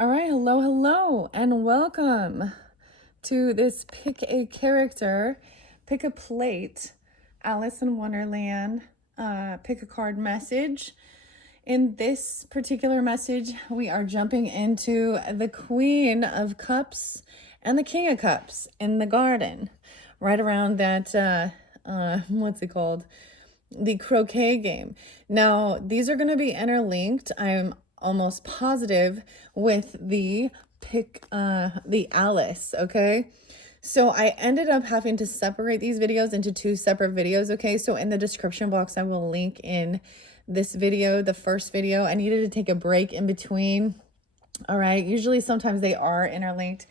All right, hello, and welcome to this pick a character, pick a plate, Alice in Wonderland, pick a card message. In this particular message, we are jumping into the Queen of Cups and the King of Cups in the garden, right around that, what's it called? The croquet game. Now, these are going to be interlinked. I'm almost positive with the Alice, okay? So I ended up having to separate these videos into two separate videos, okay? So in the description box, I will link in this video, the first video. I needed to take a break in between. All right. Usually sometimes they are interlinked.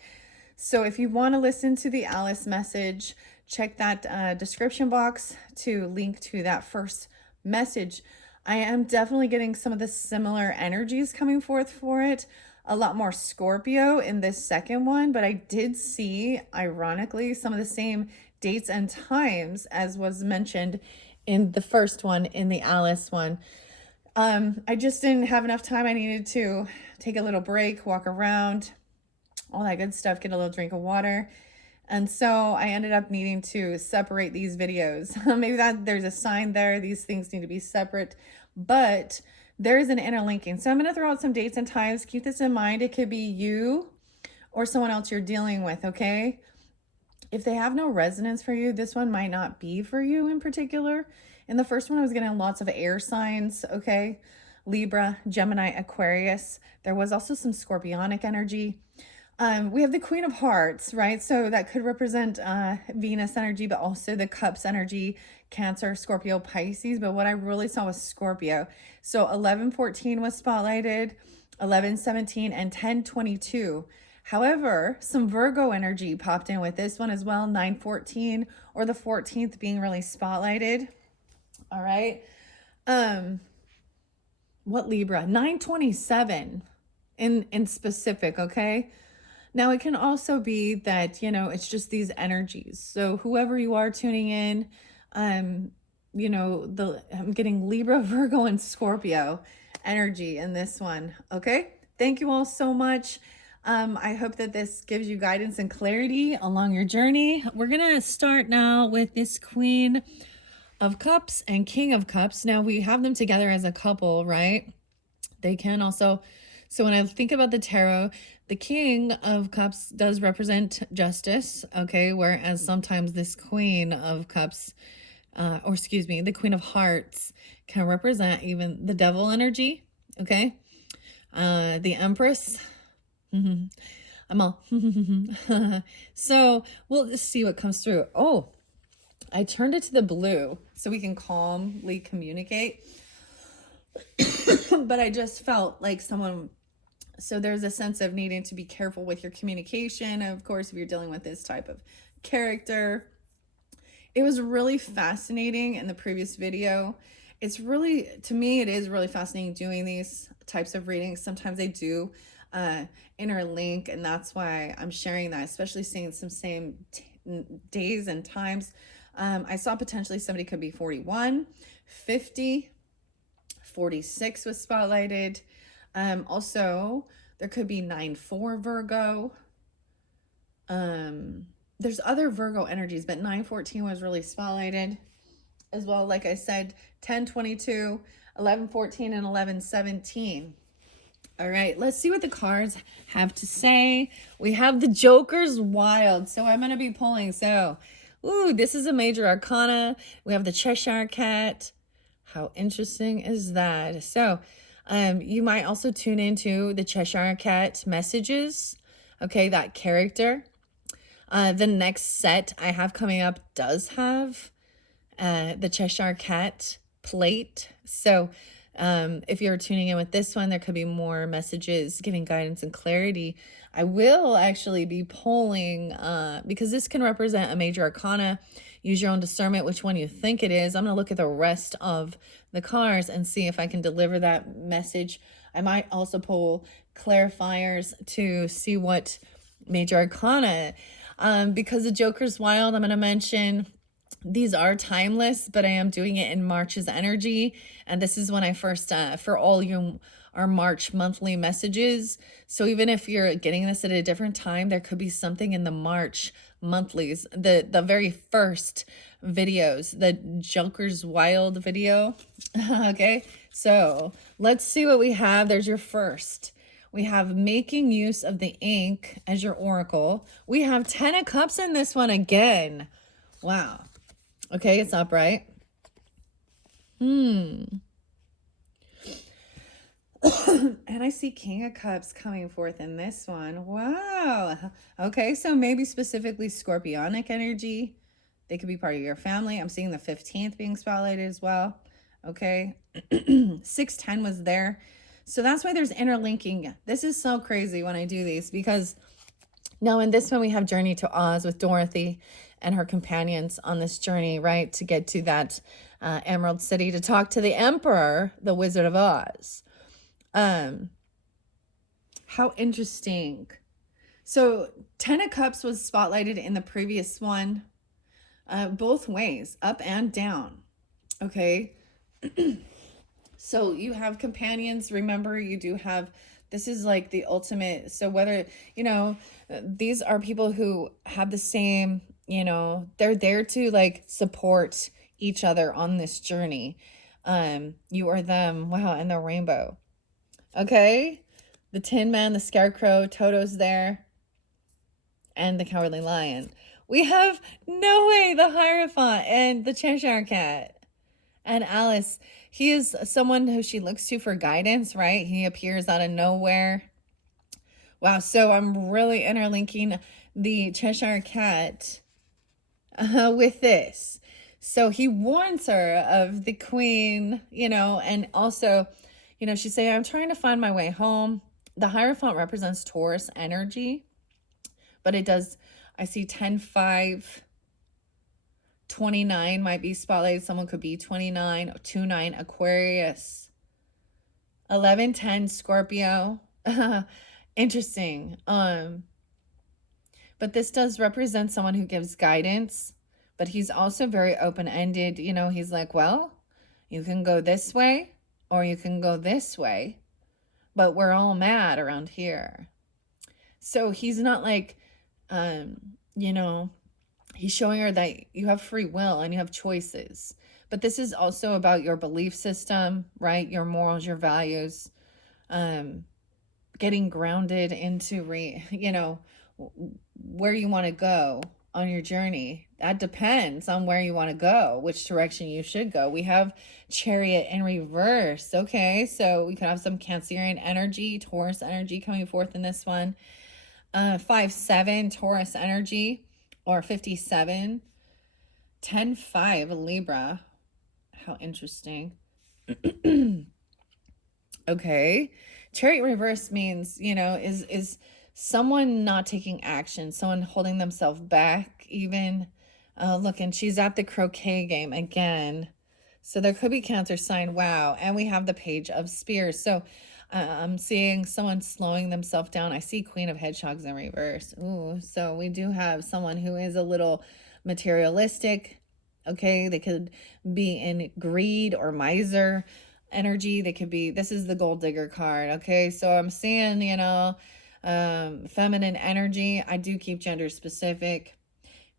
So if you want to listen to the Alice message, check that description box to link to that first message. I am definitely getting some of the similar energies coming forth for it. A lot more Scorpio in this second one, but I did see, ironically, some of the same dates and times as was mentioned in the first one, in the Alice one. I just didn't have enough time. I needed to take a little break, walk around, all that good stuff, get a little drink of water. And so I ended up needing to separate these videos. Maybe that there's a sign there. These things need to be separate, but there is an interlinking. So I'm going to throw out some dates and times. Keep this in mind. It could be you or someone else you're dealing with, okay? If they have no resonance for you, this one might not be for you in particular. In the first one, I was getting lots of air signs, okay? Libra, Gemini, Aquarius. There was also some scorpionic energy. We have the Queen of Hearts, right? So that could represent Venus energy, but also the Cups energy, Cancer, Scorpio, Pisces. But what I really saw was Scorpio. So 1114 was spotlighted, 1117 and 1022. However, some Virgo energy popped in with this one as well, 914 or the 14th being really spotlighted. All right. What Libra? 927 in specific, okay? Now, it can also be that, it's just these energies. So whoever you are tuning in, I'm getting Libra, Virgo, and Scorpio energy in this one. Okay. Thank you all so much. I hope that this gives you guidance and clarity along your journey. We're going to start now with this Queen of Cups and King of Cups. Now we have them together as a couple, right? They can also, so when I think about the tarot, the King of Cups does represent justice, okay? Whereas sometimes this Queen of Cups, the Queen of Hearts can represent even the devil energy, okay? The Empress. I'm all, so we'll just see what comes through. Oh, I turned it to the blue so we can calmly communicate. But I just felt like someone, so there's a sense of needing to be careful with your communication. Of course, if you're dealing with this type of character, it was really fascinating in the previous video. It's really, to me, it is really fascinating doing these types of readings. Sometimes they do interlink, and that's why I'm sharing that, especially seeing some same days and times. I saw potentially somebody could be 41, 50, 46 was spotlighted. Also, there could be 9-4 Virgo. There's other Virgo energies, but 9-14 was really spotlighted as well. Like I said, 10-22, 11-14, and 11-17. All right, let's see what the cards have to say. We have the Joker's Wild. So I'm going to be pulling. So, this is a major arcana. We have the Cheshire Cat. How interesting is that? So, you might also tune into the Cheshire Cat messages. Okay, that character. The next set I have coming up does have the Cheshire Cat plate. So, if you're tuning in with this one, there could be more messages giving guidance and clarity. I will actually be pulling, because this can represent a major arcana. Use your own discernment which one you think it is. I'm going to look at the rest of the cards and see if I can deliver that message. I might also pull clarifiers to see what major arcana. Because the Joker's Wild, I'm going to mention these are timeless, but I am doing it in March's energy. And this is when I first, for all you our March monthly messages. So even if you're getting this at a different time, there could be something in the March monthlies, the very first videos, the Junkers Wild video. Okay, so let's see what we have. There's your first. We have making use of the ink as your oracle. We have 10 of Cups in this one again. Wow. Okay, it's upright. And I see King of Cups coming forth in this one. Wow. Okay, so maybe specifically Scorpionic energy. They could be part of your family. I'm seeing the 15th being spotlighted as well. Okay. 610 was there. So that's why there's interlinking. This is so crazy when I do these, because now in this one we have Journey to Oz with Dorothy and her companions on this journey, right, to get to that Emerald City to talk to the Emperor, the Wizard of Oz. How interesting. So 10 of Cups was spotlighted in the previous one, both ways, up and down. Okay. So you have companions. Remember, you do have, this is like the ultimate. So whether, you know, these are people who have the same, you know, they're there to like support each other on this journey. You or them. Wow. And the rainbow. Okay. The Tin Man, the Scarecrow, Toto's there. And the Cowardly Lion. We have, no way, the Hierophant and the Cheshire Cat. And Alice, he is someone who she looks to for guidance, right? He appears out of nowhere. Wow, so I'm really interlinking the Cheshire Cat with this. So he warns her of the Queen, you know, and also, you know, she's saying, I'm trying to find my way home. The Hierophant represents Taurus energy, but it does, I see 10, 5, 29 might be spotlighted. Someone could be 29, 29 Aquarius, 11, 10 Scorpio. Interesting. But this does represent someone who gives guidance, but he's also very open-ended. You know, he's like, well, you can go this way or you can go this way, but we're all mad around here. So he's not like, you know, he's showing her that you have free will and you have choices. But this is also about your belief system, right? Your morals, your values, getting grounded into, you know, where you want to go on your journey. That depends on where you want to go, which direction you should go. We have Chariot in reverse. Okay, so we could have some Cancerian energy, Taurus energy coming forth in this one. 5-7 Taurus energy. Or 57, 10-5 Libra. How interesting. Okay. Chariot reverse means, you know, is someone not taking action, someone holding themselves back even. Look, and she's at the croquet game again. So there could be Cancer sign. Wow. And we have the Page of Spears. So I'm seeing someone slowing themselves down. I see Queen of Hedgehogs in reverse. Ooh, so we do have someone who is a little materialistic. Okay, they could be in greed or miser energy. They could be, this is the Gold Digger card. Okay, so I'm seeing, you know, feminine energy. I do keep gender specific.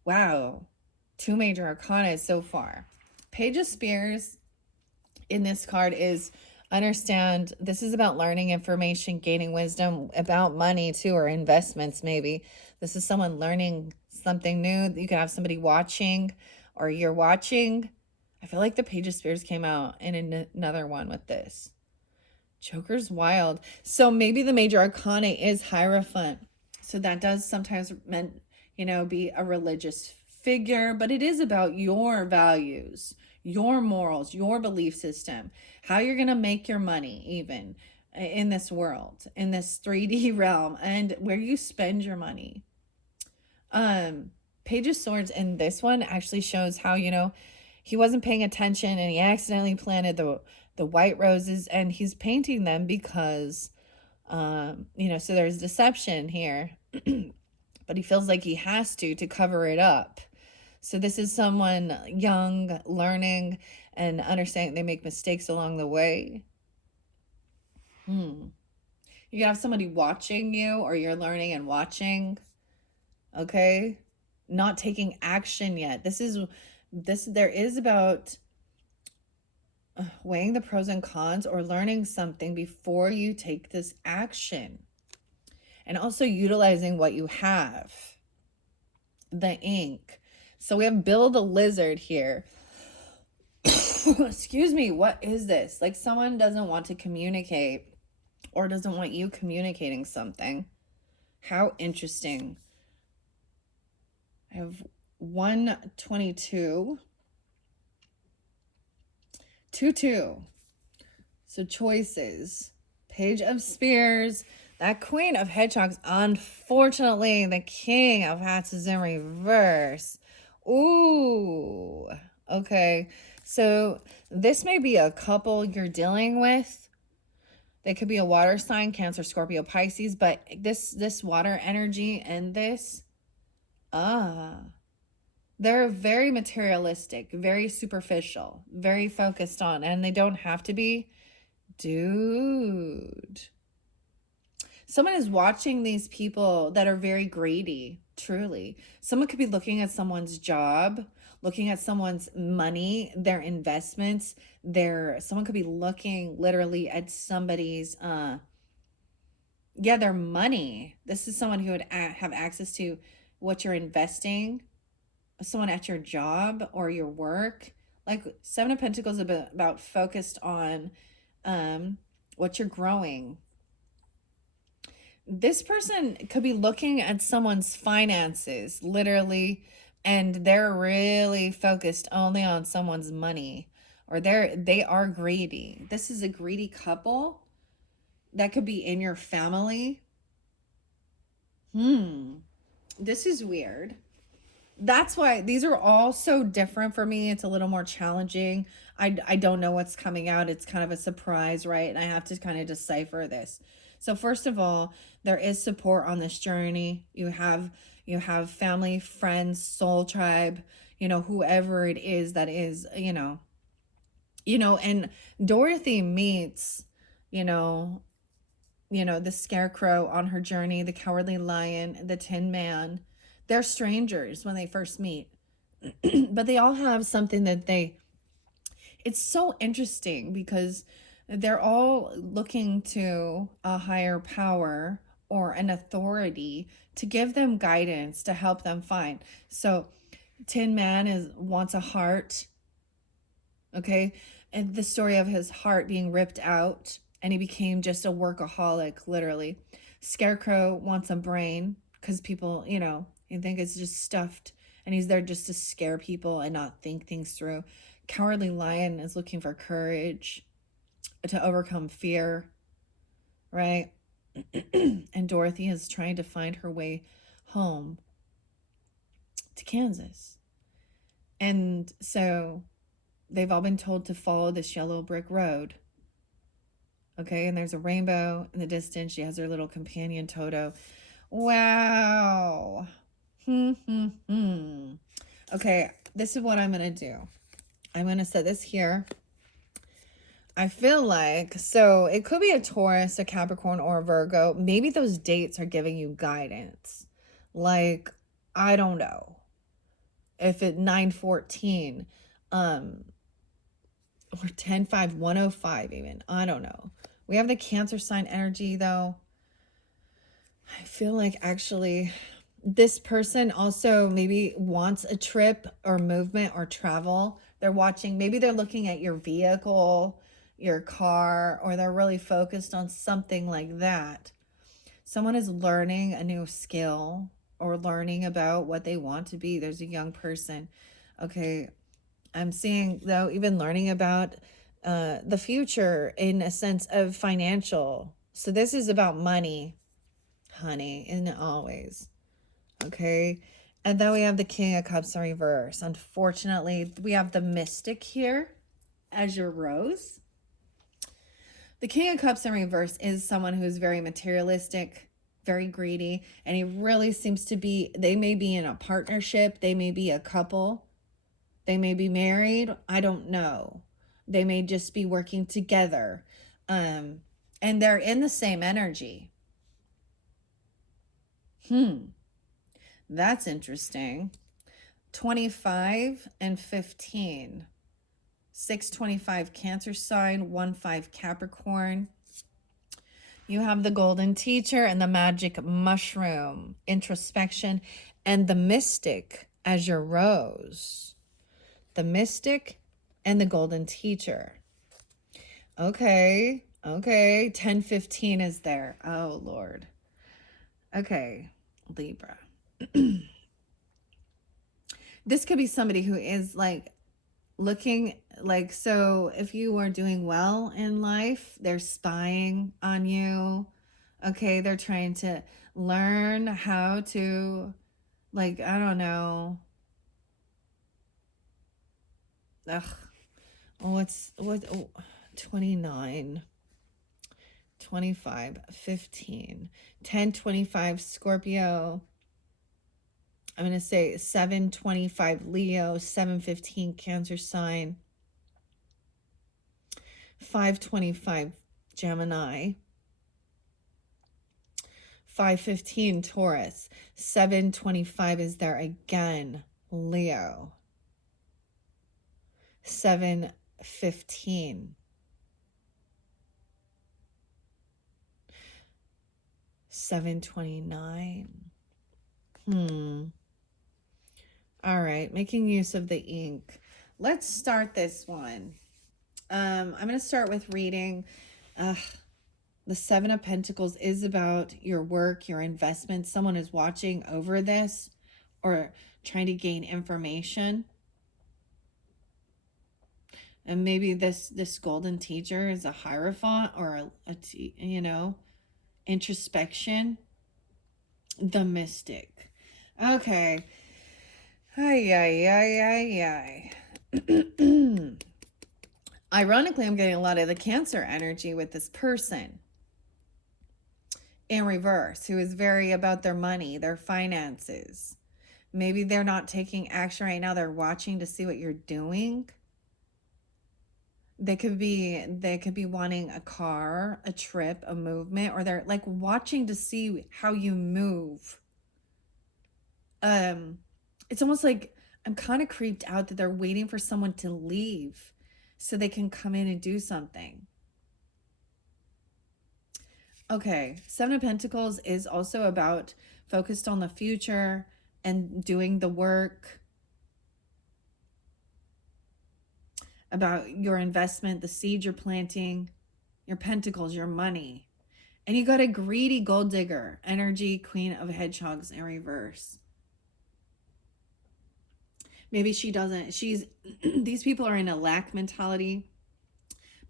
Wow, 2 major arcana so far. Page of Spears in this card is, understand, this is about learning information, gaining wisdom about money too, or investments maybe. This is someone learning something new. You could have somebody watching, or you're watching. I feel like the Page of Spears came out in another one with this. Joker's Wild. So maybe the major arcana is Hierophant. So that does sometimes meant, you know, be a religious figure, but it is about your values, your morals, your belief system, how you're going to make your money even in this world, in this 3D realm, and where you spend your money. Page of Swords in this one actually shows how, you know, he wasn't paying attention and he accidentally planted the white roses, and he's painting them because, you know, so there's deception here, but he feels like he has to cover it up. So this is someone young, learning and understanding they make mistakes along the way. Hmm. You can have somebody watching you, or you're learning and watching, okay? Not taking action yet. There is about weighing the pros and cons or learning something before you take this action. And also utilizing what you have. The ink. So we have Bill the Lizard here. Excuse me, what is this? Like someone doesn't want to communicate or doesn't want you communicating something. How interesting. I have 122. 2-2. So choices. Page of Spears. That Queen of Hedgehogs. Unfortunately, the King of Hats is in reverse. Ooh. Okay. So this may be a couple you're dealing with. They could be a water sign, Cancer, Scorpio, Pisces, but this water energy and this, they're very materialistic, very superficial, very focused on, and they don't have to be. Dude. Someone is watching these people that are very greedy, truly. Someone could be looking at someone's job, looking at someone's money, their investments, someone could be looking literally at somebody's their money. This is someone who would have access to what you're investing, someone at your job or your work. Like Seven of Pentacles is about focused on what you're growing. This person could be looking at someone's finances, literally, and they're really focused only on someone's money, or they are greedy. This is a greedy couple that could be in your family. This is weird. That's why these are all so different for me. It's a little more challenging. I don't know what's coming out. It's kind of a surprise, right? And I have to kind of decipher this. So first of all, there is support on this journey. You have family, friends, soul tribe, whoever it is that is, and Dorothy meets, the Scarecrow on her journey, the Cowardly Lion, the Tin Man. They're strangers when they first meet, but they all have something it's so interesting because they're all looking to a higher power or an authority to give them guidance, to help them find. So Tin Man wants a heart, okay? And the story of his heart being ripped out and he became just a workaholic, literally. Scarecrow wants a brain because people, you think it's just stuffed and he's there just to scare people and not think things through. Cowardly Lion is looking for courage to overcome fear, right? And Dorothy is trying to find her way home to Kansas. And so they've all been told to follow this yellow brick road. Okay, and there's a rainbow in the distance. She has her little companion Toto. Wow. Okay, this is what I'm going to do. I'm going to set this here. I feel like, so it could be a Taurus, a Capricorn, or a Virgo. Maybe those dates are giving you guidance. Like, I don't know. If it 9/14, or 10/5/105 even. I don't know. We have the Cancer sign energy though. I feel like actually this person also maybe wants a trip or movement or travel. They're watching, maybe they're looking at your vehicle, your car, or they're really focused on something like that. Someone is learning a new skill or learning about what they want to be. There's a young person. Okay, I'm seeing though, even learning about the future in a sense of financial. So this is about money, honey, and always. Okay. And then we have the King of Cups in reverse. Unfortunately, we have the Mystic here as your rose. The King of Cups in reverse is someone who's very materialistic, very greedy, and he really seems to be, they may be in a partnership, they may be a couple, they may be married, I don't know. They may just be working together. And they're in the same energy. That's interesting. 25 and 15. 625 Cancer sign, 1-5 Capricorn. You have the golden teacher and the magic mushroom, introspection, and the mystic as your rose. The mystic and the golden teacher. Okay. 10-15 is there. Oh, Lord. Okay, Libra. This could be somebody who is like looking like, so if you are doing well in life, they're spying on you. Okay, they're trying to learn how to, like, I don't know. Ugh. What, 29, 25, 15, 10, 25 Scorpio. I'm going to say 7-25 Leo, 7-15 Cancer sign, 5-25 Gemini, 5-15 Taurus, 7-25 is there again, Leo, 7-15, 7-29. All right, making use of the ink. Let's start this one. I'm going to start with reading. The Seven of Pentacles is about your work, your investments. Someone is watching over this or trying to gain information. And maybe this golden teacher is a Hierophant or introspection. The mystic. Okay. Ay. Ironically, I'm getting a lot of the Cancer energy with this person in reverse, who is very about their money, their finances. Maybe they're not taking action right now. They're watching to see what you're doing. They could be wanting a car, a trip, a movement, or they're like watching to see how you move. It's almost like I'm kind of creeped out that they're waiting for someone to leave so they can come in and do something. Okay, Seven of Pentacles is also about focused on the future and doing the work, about your investment, the seed you're planting, your pentacles, your money. And you got a greedy gold digger energy, Queen of Hedgehogs in reverse. Maybe she doesn't, these people are in a lack mentality.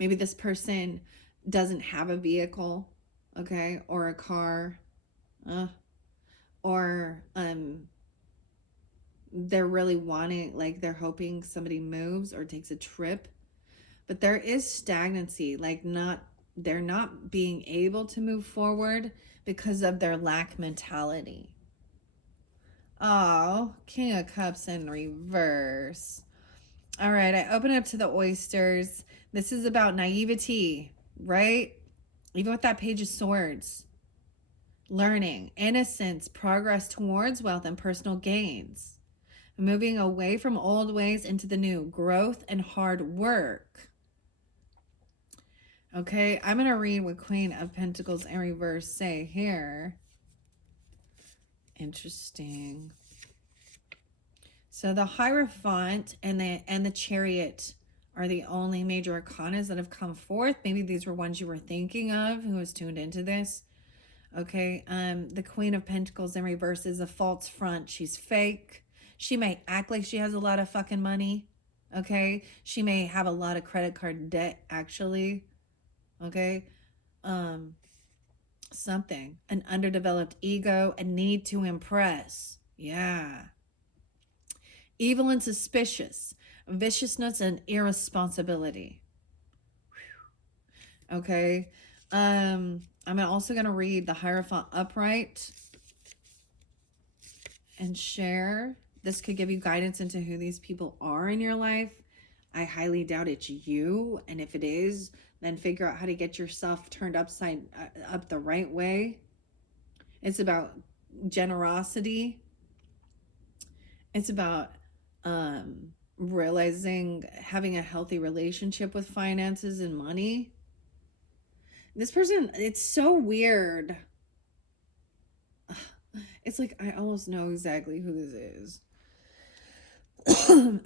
Maybe this person doesn't have a vehicle, okay, or a car, or they're really wanting, like they're hoping somebody moves or takes a trip, but there is stagnancy, like they're not being able to move forward because of their lack mentality. Oh, King of Cups in reverse. All right, I open up to the oysters. This is about naivety, right? Even with that Page of Swords. Learning, innocence, progress towards wealth and personal gains. Moving away from old ways into the new. Growth and hard work. Okay, I'm going to read what Queen of Pentacles in reverse say here. Interesting. So the Hierophant and the Chariot are the only major arcanas that have come forth. Maybe these were ones you were thinking of who was tuned into this. Okay, the Queen of Pentacles in reverse is a false front. She's fake. She may act like she has a lot of fucking money. Okay, she may have a lot of credit card debt actually. Okay, something, an underdeveloped ego, a need to impress. Yeah. Evil and suspicious, viciousness and irresponsibility. Whew. Okay. I'm also going to read the Hierophant upright and share. This could give you guidance into who these people are in your life. I highly doubt it's you. And if it is, then figure out how to get yourself turned up the right way. It's about generosity. It's about realizing having a healthy relationship with finances and money. This person, it's so weird. It's like I almost know exactly who this is.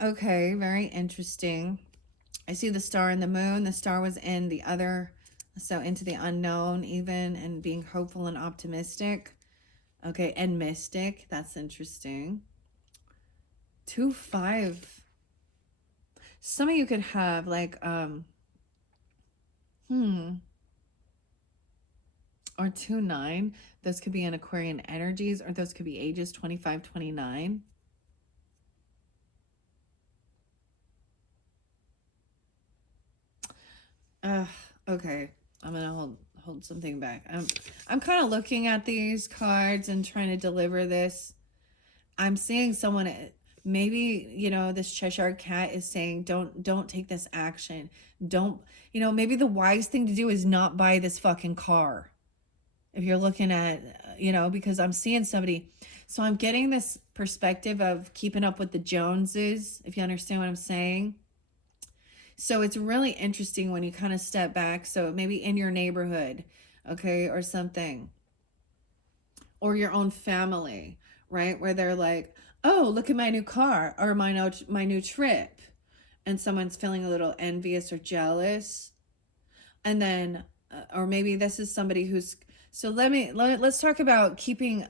Okay, very interesting. I see the star and the moon. The star was in the other, so into the unknown, even, and being hopeful and optimistic. Okay, and mystic. That's interesting. 2-5. Some of you could have like or 2-9. Those could be in Aquarian energies, or those could be ages 25, 29. Okay. I'm gonna hold something back. I'm kind of looking at these cards and trying to deliver this. I'm seeing someone, maybe, you know, this Cheshire cat is saying, don't take this action. Don't, you know, maybe the wise thing to do is not buy this fucking car. If you're looking at, you know, because I'm seeing somebody, so I'm getting this perspective of keeping up with the Joneses, if you understand what I'm saying. So it's really interesting when you kind of step back. So maybe in your neighborhood, okay, or something, or your own family, right? Where they're like, oh, look at my new car or my new trip. And someone's feeling a little envious or jealous. And then, or maybe this is somebody who's, so let's talk about keeping,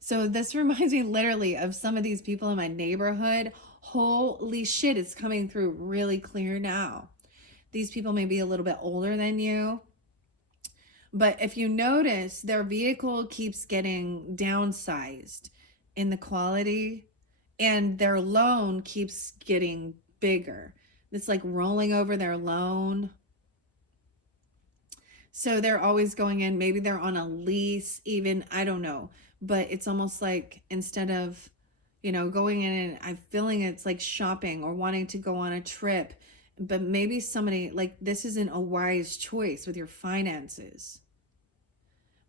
so this reminds me literally of some of these people in my neighborhood. Holy shit, it's coming through really clear now. These people may be a little bit older than you, but if you notice, their vehicle keeps getting downsized in the quality, and their loan keeps getting bigger. It's like rolling over their loan. So they're always going in, maybe they're on a lease, even, I don't know. But it's almost like instead of, you know, going in and I'm feeling it's like shopping or wanting to go on a trip, but maybe somebody, like, this isn't a wise choice with your finances.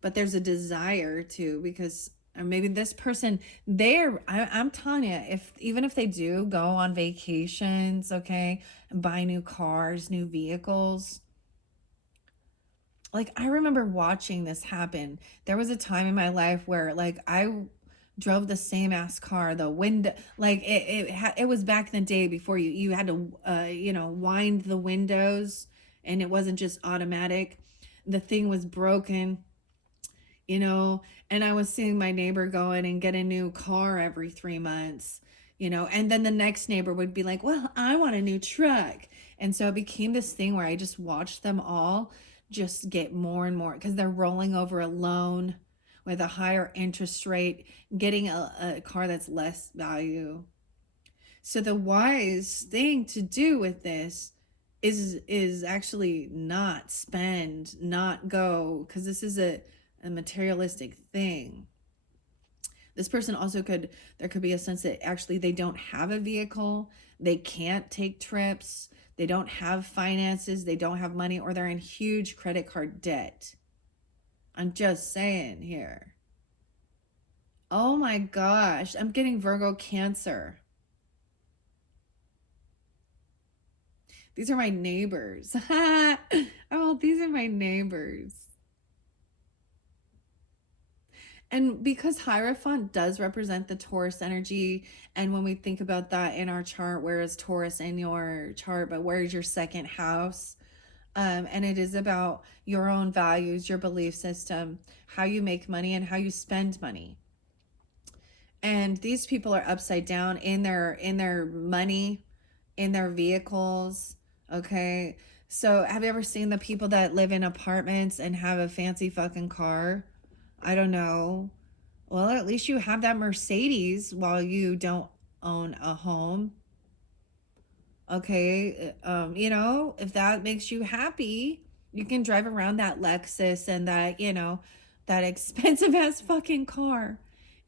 But there's a desire to, because or maybe this person, I'm telling you, if even if they do go on vacations, okay, and buy new cars, new vehicles, like I remember watching this happen. There was a time in my life where like I drove the same ass car, the window, like it was back in the day before you had to you know, wind the windows, and it wasn't just automatic. The thing was broken, you know, and I was seeing my neighbor go in and get a new car every 3 months, you know, and then the next neighbor would be like, well, I want a new truck. And so it became this thing where I just watched them all just get more and more because they're rolling over a loan with a higher interest rate, getting a car that's less value. So the wise thing to do with this is actually not spend, not go, because this is a materialistic thing. This person also there could be a sense that actually they don't have a vehicle, they can't take trips, they don't have finances, they don't have money, or they're in huge credit card debt. I'm just saying here. Oh my gosh, I'm getting Virgo Cancer. These are my neighbors. Oh, these are my neighbors. And because Hierophant does represent the Taurus energy, and when we think about that in our chart, where is Taurus in your chart, but where is your second house? And it is about your own values, your belief system, how you make money and how you spend money. And these people are upside down in their money, in their vehicles. Okay. So have you ever seen the people that live in apartments and have a fancy fucking car? I don't know. Well, at least you have that Mercedes while you don't own a home. Okay. You know, if that makes you happy, you can drive around that Lexus and that, you know, that expensive ass fucking car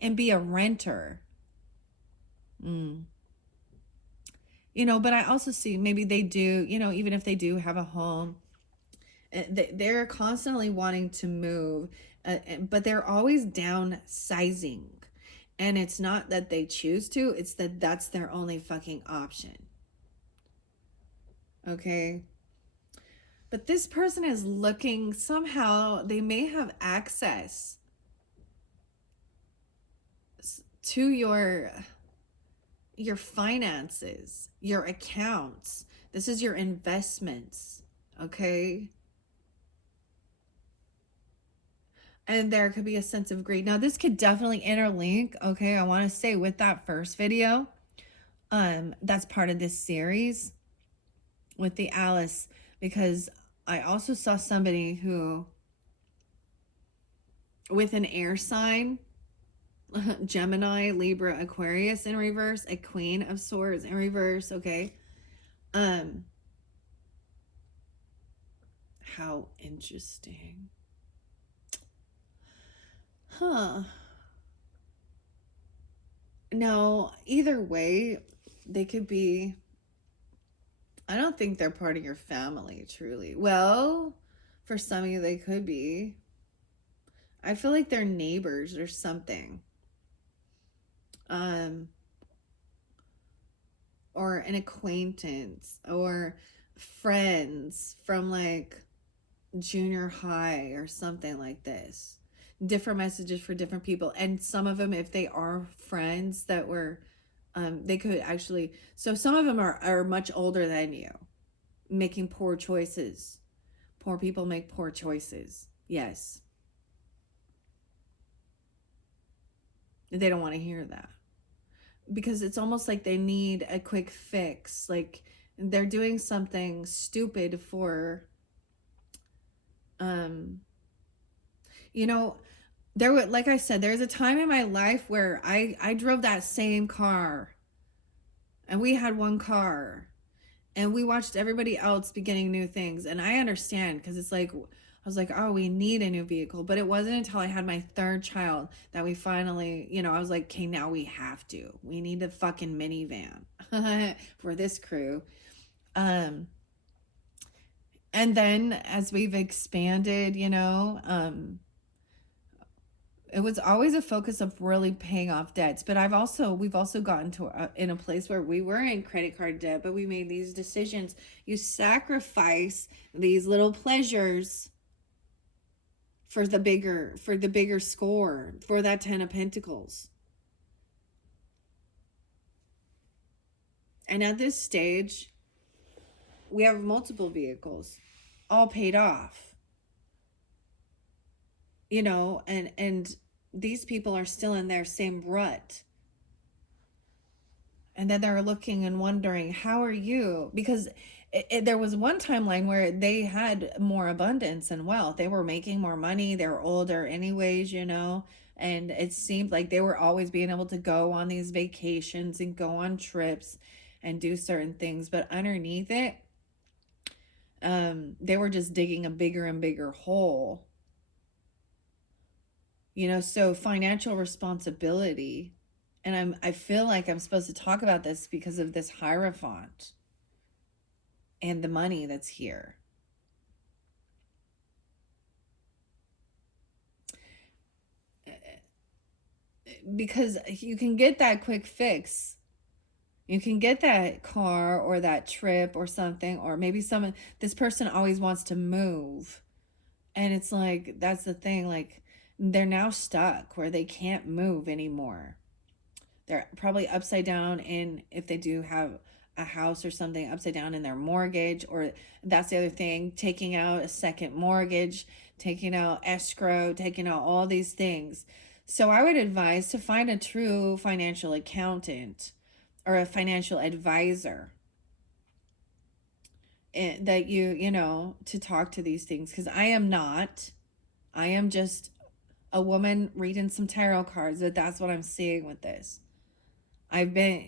and be a renter. Mm. You know, but I also see maybe they do, you know, even if they do have a home, They're constantly wanting to move, but they're always downsizing. And it's not that they choose to, it's that that's their only fucking option. Okay? But this person is looking, somehow they may have access to your finances, your accounts. This is your investments, okay? And there could be a sense of greed. Now, this could definitely interlink, okay? I want to say with that first video, that's part of this series with the Alice, because I also saw somebody who, with an air sign, Gemini, Libra, Aquarius in reverse, a Queen of Swords in reverse, okay? How interesting. Huh. Now, either way, they could be, I don't think they're part of your family, truly. Well, for some of you, they could be. I feel like they're neighbors or something. Or an acquaintance or friends from like junior high or something like this. Different messages for different people. And some of them, if they are friends that were, they could actually, so some of them are much older than you, making poor choices. Poor people make poor choices. Yes. They don't want to hear that, because it's almost like they need a quick fix. Like they're doing something stupid for, you know, there were, like I said, there's a time in my life where I drove that same car, and we had one car, and we watched everybody else beginning new things. And I understand, because it's like, I was like, oh, we need a new vehicle. But it wasn't until I had my third child that we finally, I was like, okay, now we have to. We need a fucking minivan for this crew. And then as we've expanded, it was always a focus of really paying off debts. But we've also gotten to in a place where we were in credit card debt, but we made these decisions. You sacrifice these little pleasures for the bigger score, for that 10 of Pentacles. And at this stage, we have multiple vehicles, all paid off. And these people are still in their same rut. And then they're looking and wondering, how are you? Because there was one timeline where they had more abundance and wealth. They were making more money. They were older anyways, and it seemed like they were always being able to go on these vacations and go on trips and do certain things. But underneath it, they were just digging a bigger and bigger hole. So financial responsibility. And I feel like I'm supposed to talk about this because of this Hierophant and the money that's here. Because you can get that quick fix. You can get that car or that trip or something, or maybe this person always wants to move. And it's like, that's the thing, like they're now stuck where they can't move anymore. They're probably upside down if they do have a house or something, upside down in their mortgage. Or that's the other thing, taking out a second mortgage, taking out escrow, taking out all these things. So I would advise to find a true financial accountant or a financial advisor that to talk to these things. Because I am just a woman reading some tarot cards, but that's what I'm seeing with this. I've been,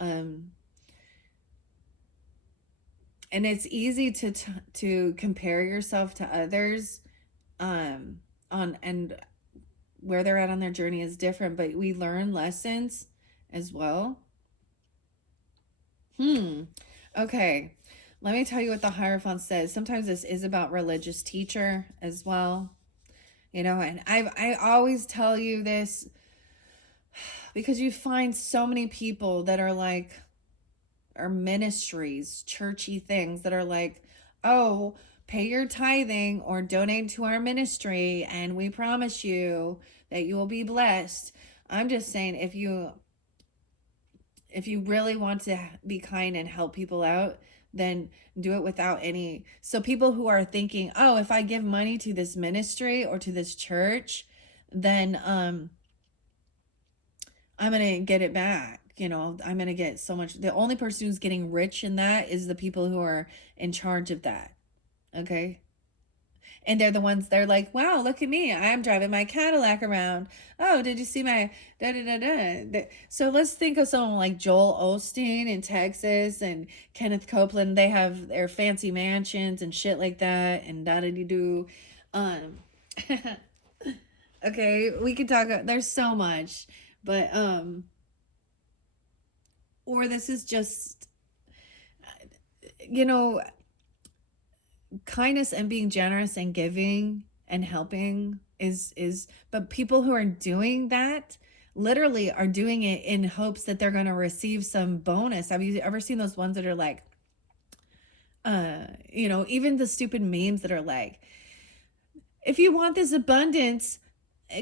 and it's easy to compare yourself to others, and where they're at on their journey is different, but we learn lessons as well. Okay, let me tell you what the Hierophant says. Sometimes this is about religious teacher as well. You know, and I always tell you this because you find so many people that are like, or ministries, churchy things that are like, oh, pay your tithing or donate to our ministry and we promise you that you will be blessed. I'm just saying, if you really want to be kind and help people out, then do it without any. So people who are thinking, oh, if I give money to this ministry or to this church, then I'm gonna get it back. You know, I'm gonna get so much. The only person who's getting rich in that is the people who are in charge of that. Okay. And they're the ones, they're like, wow, look at me. I'm driving my Cadillac around. Oh, did you see my da da da da? So let's think of someone like Joel Osteen in Texas and Kenneth Copeland. They have their fancy mansions and shit like that and da da do. Um, okay, we could talk. There's so much, but or this is just, you know, kindness and being generous and giving and helping is but people who are doing that literally are doing it in hopes that they're going to receive some bonus. Have you ever seen those ones that are like, you know, even the stupid memes that are like, if you want this abundance,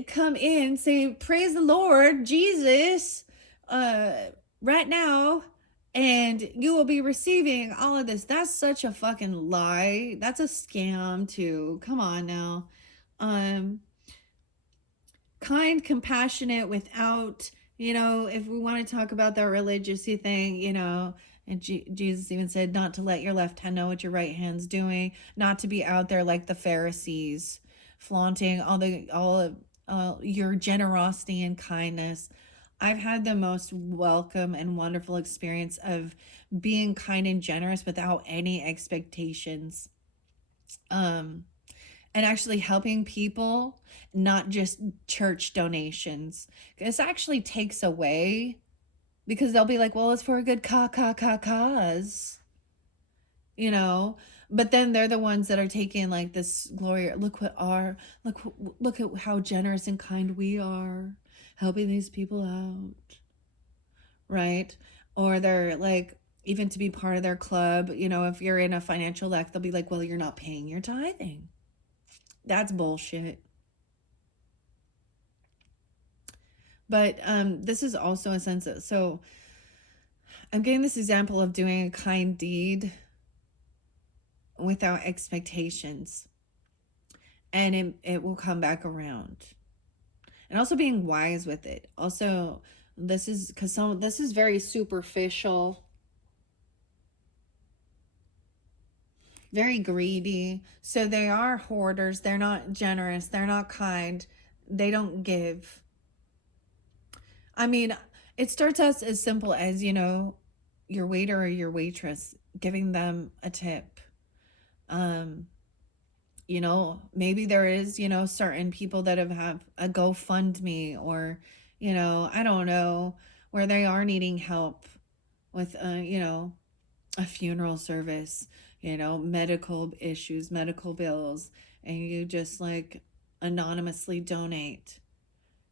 come in, say praise the Lord Jesus right now, and you will be receiving all of this. That's such a fucking lie. That's a scam too. Come on now. Kind, compassionate, without, you know, if we want to talk about that religious-y thing, you know, and Jesus even said not to let your left hand know what your right hand's doing, not to be out there like the Pharisees, flaunting all of your generosity and kindness. I've had the most welcome and wonderful experience of being kind and generous without any expectations. And actually helping people, not just church donations. This actually takes away, because they'll be like, well, it's for a good cause, you know. But then they're the ones that are taking like this glory. Look at how generous and kind we are, helping these people out, right? Or they're like, even to be part of their club, you know, if you're in a financial lack, they'll be like, well, you're not paying your tithing. That's bullshit. But this is also a sense of, so I'm getting this example of doing a kind deed without expectations, and it will come back around. And also being wise with it. Also, this is because this is very superficial, very greedy. So they are hoarders. They're not generous. They're not kind. They don't give. I mean, it starts out as simple as, you know, your waiter or your waitress, giving them a tip. Um, you know, maybe there is, you know, certain people that have a GoFundMe, or, you know, I don't know, where they are needing help with, you know, a funeral service, you know, medical issues, medical bills, and you just like anonymously donate.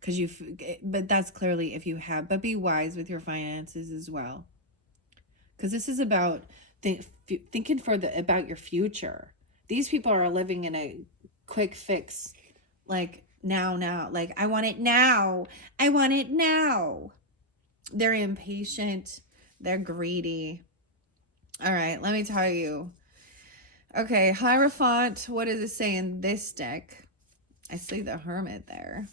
Because but that's clearly if you have, but be wise with your finances as well. Because this is about thinking about your future. These people are living in a quick fix, like now, like I want it now. I want it now. They're impatient. They're greedy. All right, let me tell you. Okay, Hierophant, what does it say in this deck? I see the Hermit there.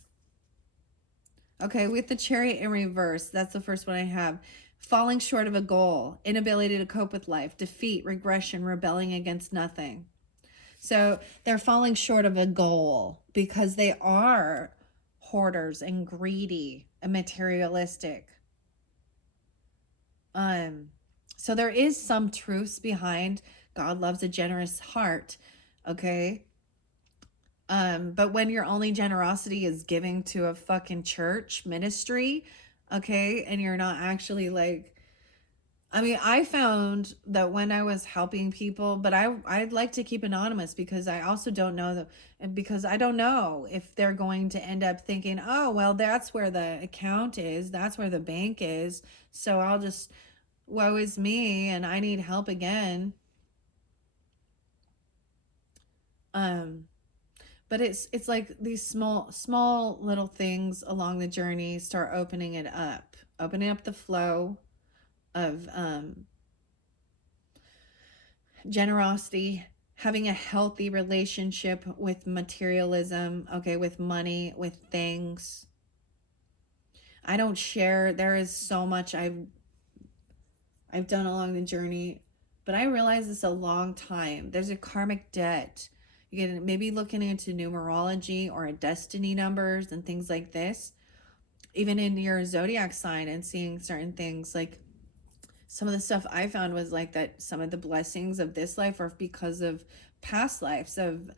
Okay, with the Chariot in reverse, that's the first one I have. Falling short of a goal, inability to cope with life, defeat, regression, rebelling against nothing. So they're falling short of a goal because they are hoarders and greedy and materialistic. So there is some truths behind God loves a generous heart, okay? But when your only generosity is giving to a fucking church ministry, okay, and you're not actually like I mean, I found that when I was helping people, but I'd like to keep anonymous because I also don't know that, and because I don't know if they're going to end up thinking, oh, well, that's where the account is, that's where the bank is, so I'll just, woe is me, and I need help again. Um, but it's like these small little things along the journey start opening up the flow of generosity, having a healthy relationship with materialism, okay, with money, with things. I don't share. There is so much I've done along the journey, but I realized this a long time. There's a karmic debt. You can maybe looking into numerology or destiny numbers and things like this, even in your zodiac sign, and seeing certain things. Like some of the stuff I found was like that some of the blessings of this life are because of past lives of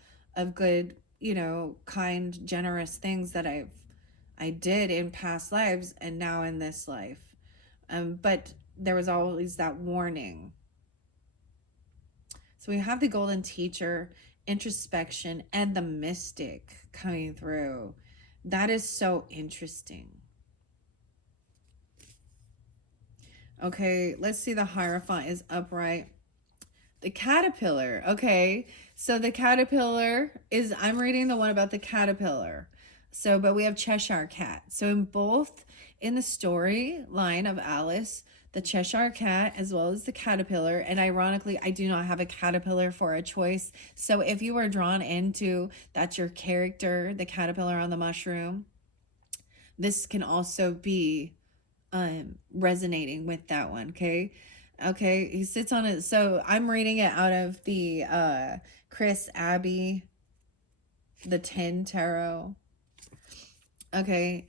good, you know, kind, generous things that I did in past lives and now in this life. But there was always that warning. So we have the golden teacher, introspection, and the mystic coming through. That is so interesting. Okay, let's see. The Hierophant is upright. The caterpillar. Okay. So the caterpillar is, I'm reading the one about the caterpillar. So, but we have Cheshire Cat. So in both, in the storyline of Alice, the Cheshire Cat as well as the caterpillar, and ironically, I do not have a caterpillar for a choice. So if you were drawn into that's your character, the caterpillar on the mushroom, this can also be resonating with that one. Okay, he sits on it. So I'm reading it out of the Chris Abbey, the 10 tarot. Okay.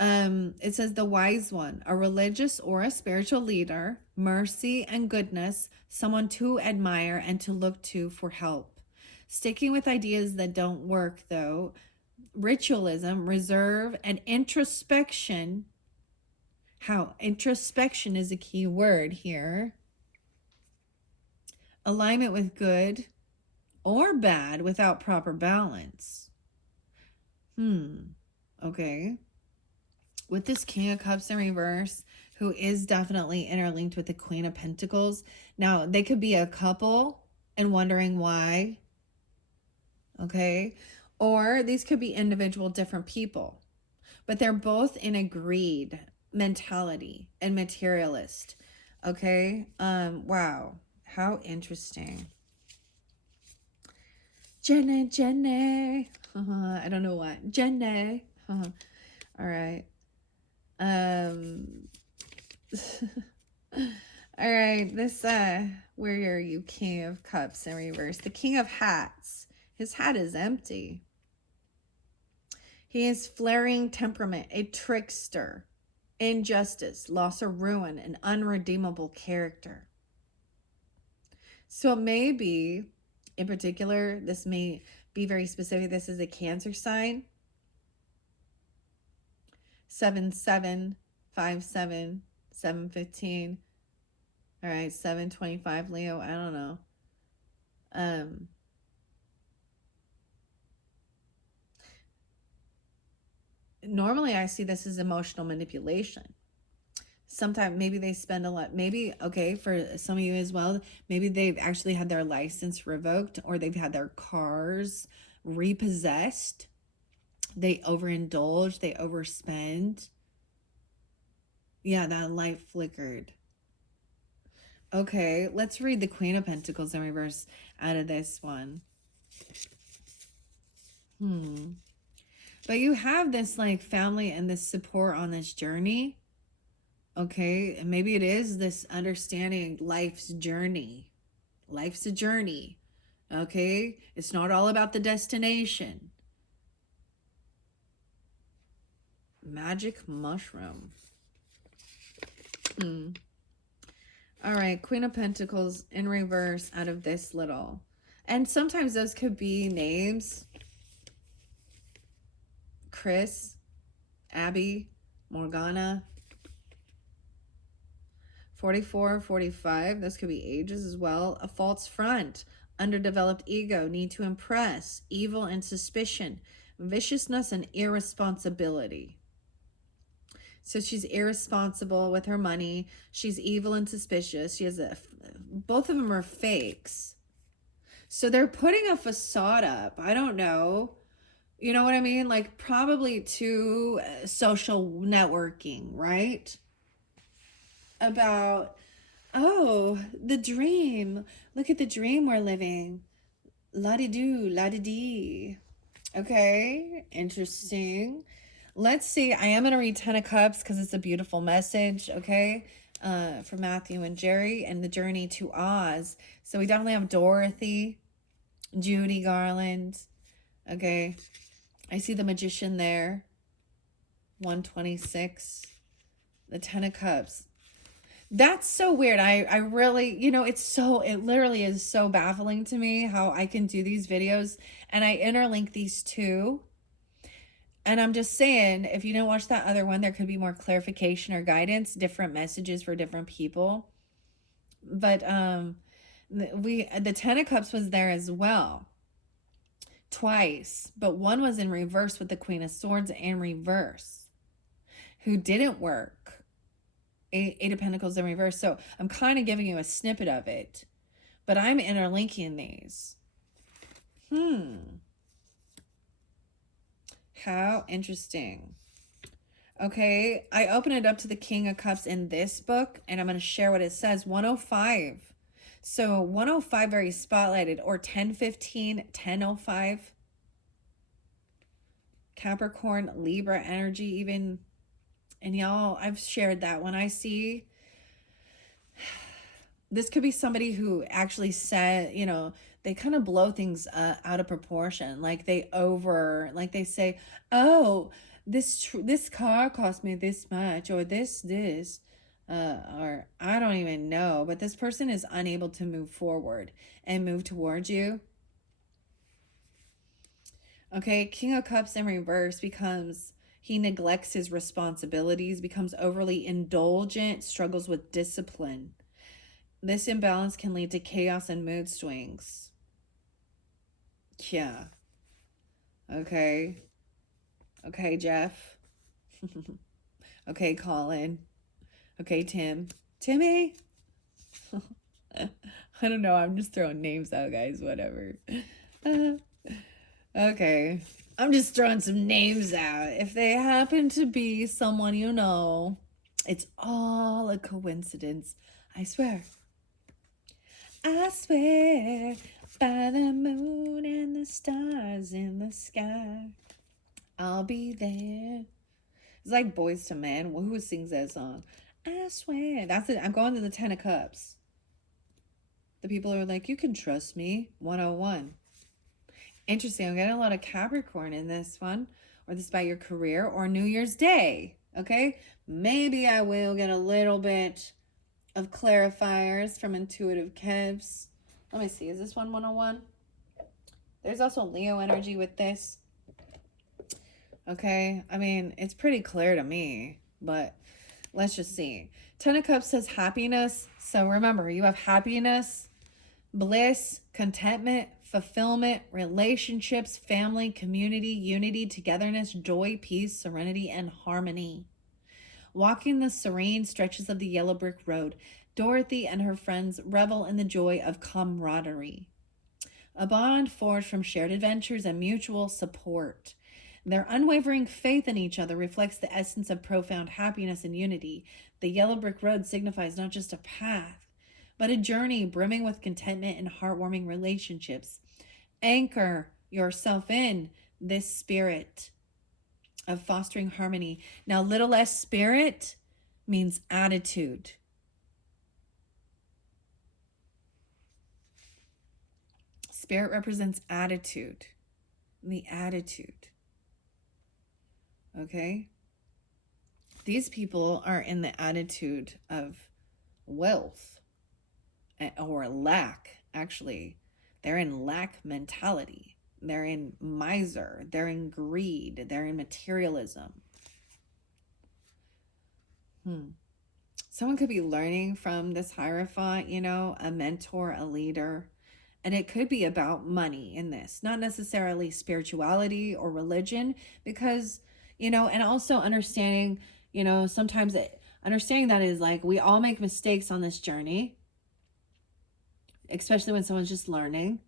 It says the wise one, a religious or a spiritual leader, mercy and goodness, someone to admire and to look to for help. Sticking with ideas that don't work though, ritualism, reserve, and introspection. How introspection is a key word here. Alignment with good or bad without proper balance. Okay. With this King of Cups in reverse, who is definitely interlinked with the Queen of Pentacles. Now, they could be a couple and wondering why. Okay. Or these could be individual different people. But they're both in a greed mentality and materialist. Okay. Wow. How interesting. Jenny. I don't know what. Jenny. All right. All right. This, where are you, King of Cups in reverse? The King of Hats. His hat is empty. He is flaring temperament, a trickster, injustice, loss or ruin, an unredeemable character. So maybe, in particular, this may be very specific. This is a Cancer sign. 7757 715. All right, 725 Leo. I don't know. Normally I see this as emotional manipulation. Sometimes maybe they spend a lot, maybe, okay, for some of you as well, maybe they've actually had their license revoked or they've had their cars repossessed. They overindulge, they overspend. Yeah, that light flickered. Okay, let's read the Queen of Pentacles in reverse out of this one. But you have this like family and this support on this journey. Okay, and maybe it is this understanding life's journey. Life's a journey. Okay, it's not all about the destination. Magic mushroom. All right, Queen of Pentacles in reverse out of this little. And sometimes those could be names. Chris, Abby, Morgana. 44, 45. This could be ages as well. A false front, underdeveloped ego, need to impress, evil and suspicion, viciousness and irresponsibility. So she's irresponsible with her money. She's evil and suspicious. She has both of them are fakes. So they're putting a facade up. I don't know. You know what I mean? Like probably to social networking, right? About, oh, the dream. Look at the dream we're living. La-di-do, la-di-dee. Okay, interesting. Let's see. I am going to read 10 of Cups because it's a beautiful message, okay? For Matthew and Jerry and the journey to Oz. So we definitely have Dorothy, Judy Garland, okay? I see the Magician there. 126. The 10 of Cups. That's so weird. I really, you know, it literally is so baffling to me how I can do these videos and I interlink these two. And I'm just saying, if you didn't watch that other one, there could be more clarification or guidance, different messages for different people. But the 10 of Cups was there as well. Twice. But one was in reverse with the Queen of Swords in reverse. Who didn't work. Eight of Pentacles in reverse. So I'm kind of giving you a snippet of it. But I'm interlinking these. How interesting. Okay, I open it up to the King of Cups in this book, and I'm going to share what it says. 105. So 105 very spotlighted, or 1015, 1005. Capricorn, Libra energy even. And y'all, I've shared that when I see, this could be somebody who actually said, you know, they kind of blow things out of proportion. Like they say, oh, this car cost me this much, or this, or I don't even know. But this person is unable to move forward and move towards you. Okay, King of Cups in reverse becomes... he neglects his responsibilities, becomes overly indulgent, struggles with discipline. This imbalance can lead to chaos and mood swings. Yeah. Okay. Okay, Jeff. Okay, Colin. Okay, Tim. Timmy. I don't know. I'm just throwing names out, guys. Whatever. Okay. I'm just throwing some names out. If they happen to be someone you know, it's all a coincidence. I swear. I swear by the moon and the stars in the sky, I'll be there. It's like Boys to Men. Who sings that song? I swear. That's it. I'm going to the 10 of Cups. The people are like, you can trust me. 101. Interesting. I'm getting a lot of Capricorn in this one. Or this about your career or New Year's Day. Okay? Maybe I will get a little bit of clarifiers from Intuitive Kevs. Let me see. Is this one 101? There's also Leo energy with this. Okay? I mean, it's pretty clear to me. But let's just see. 10 of Cups says happiness. So remember, you have happiness, bliss, contentment, fulfillment, relationships, family, community, unity, togetherness, joy, peace, serenity, and harmony. Walking the serene stretches of the yellow brick road, Dorothy and her friends revel in the joy of camaraderie. A bond forged from shared adventures and mutual support. Their unwavering faith in each other reflects the essence of profound happiness and unity. The yellow brick road signifies not just a path, but a journey brimming with contentment and heartwarming relationships. Anchor yourself in this spirit of fostering harmony. Now, little s spirit means attitude. Spirit represents attitude. The attitude. Okay? These people are in the attitude of wealth or lack, actually. They're in lack mentality. They're in miser. They're in greed. They're in materialism. someone could be learning from this Hierophant, you know, a mentor, a leader. And it could be about money in this, not necessarily spirituality or religion, because, you know, and also understanding, you know, sometimes understanding that is like we all make mistakes on this journey, especially when someone's just learning.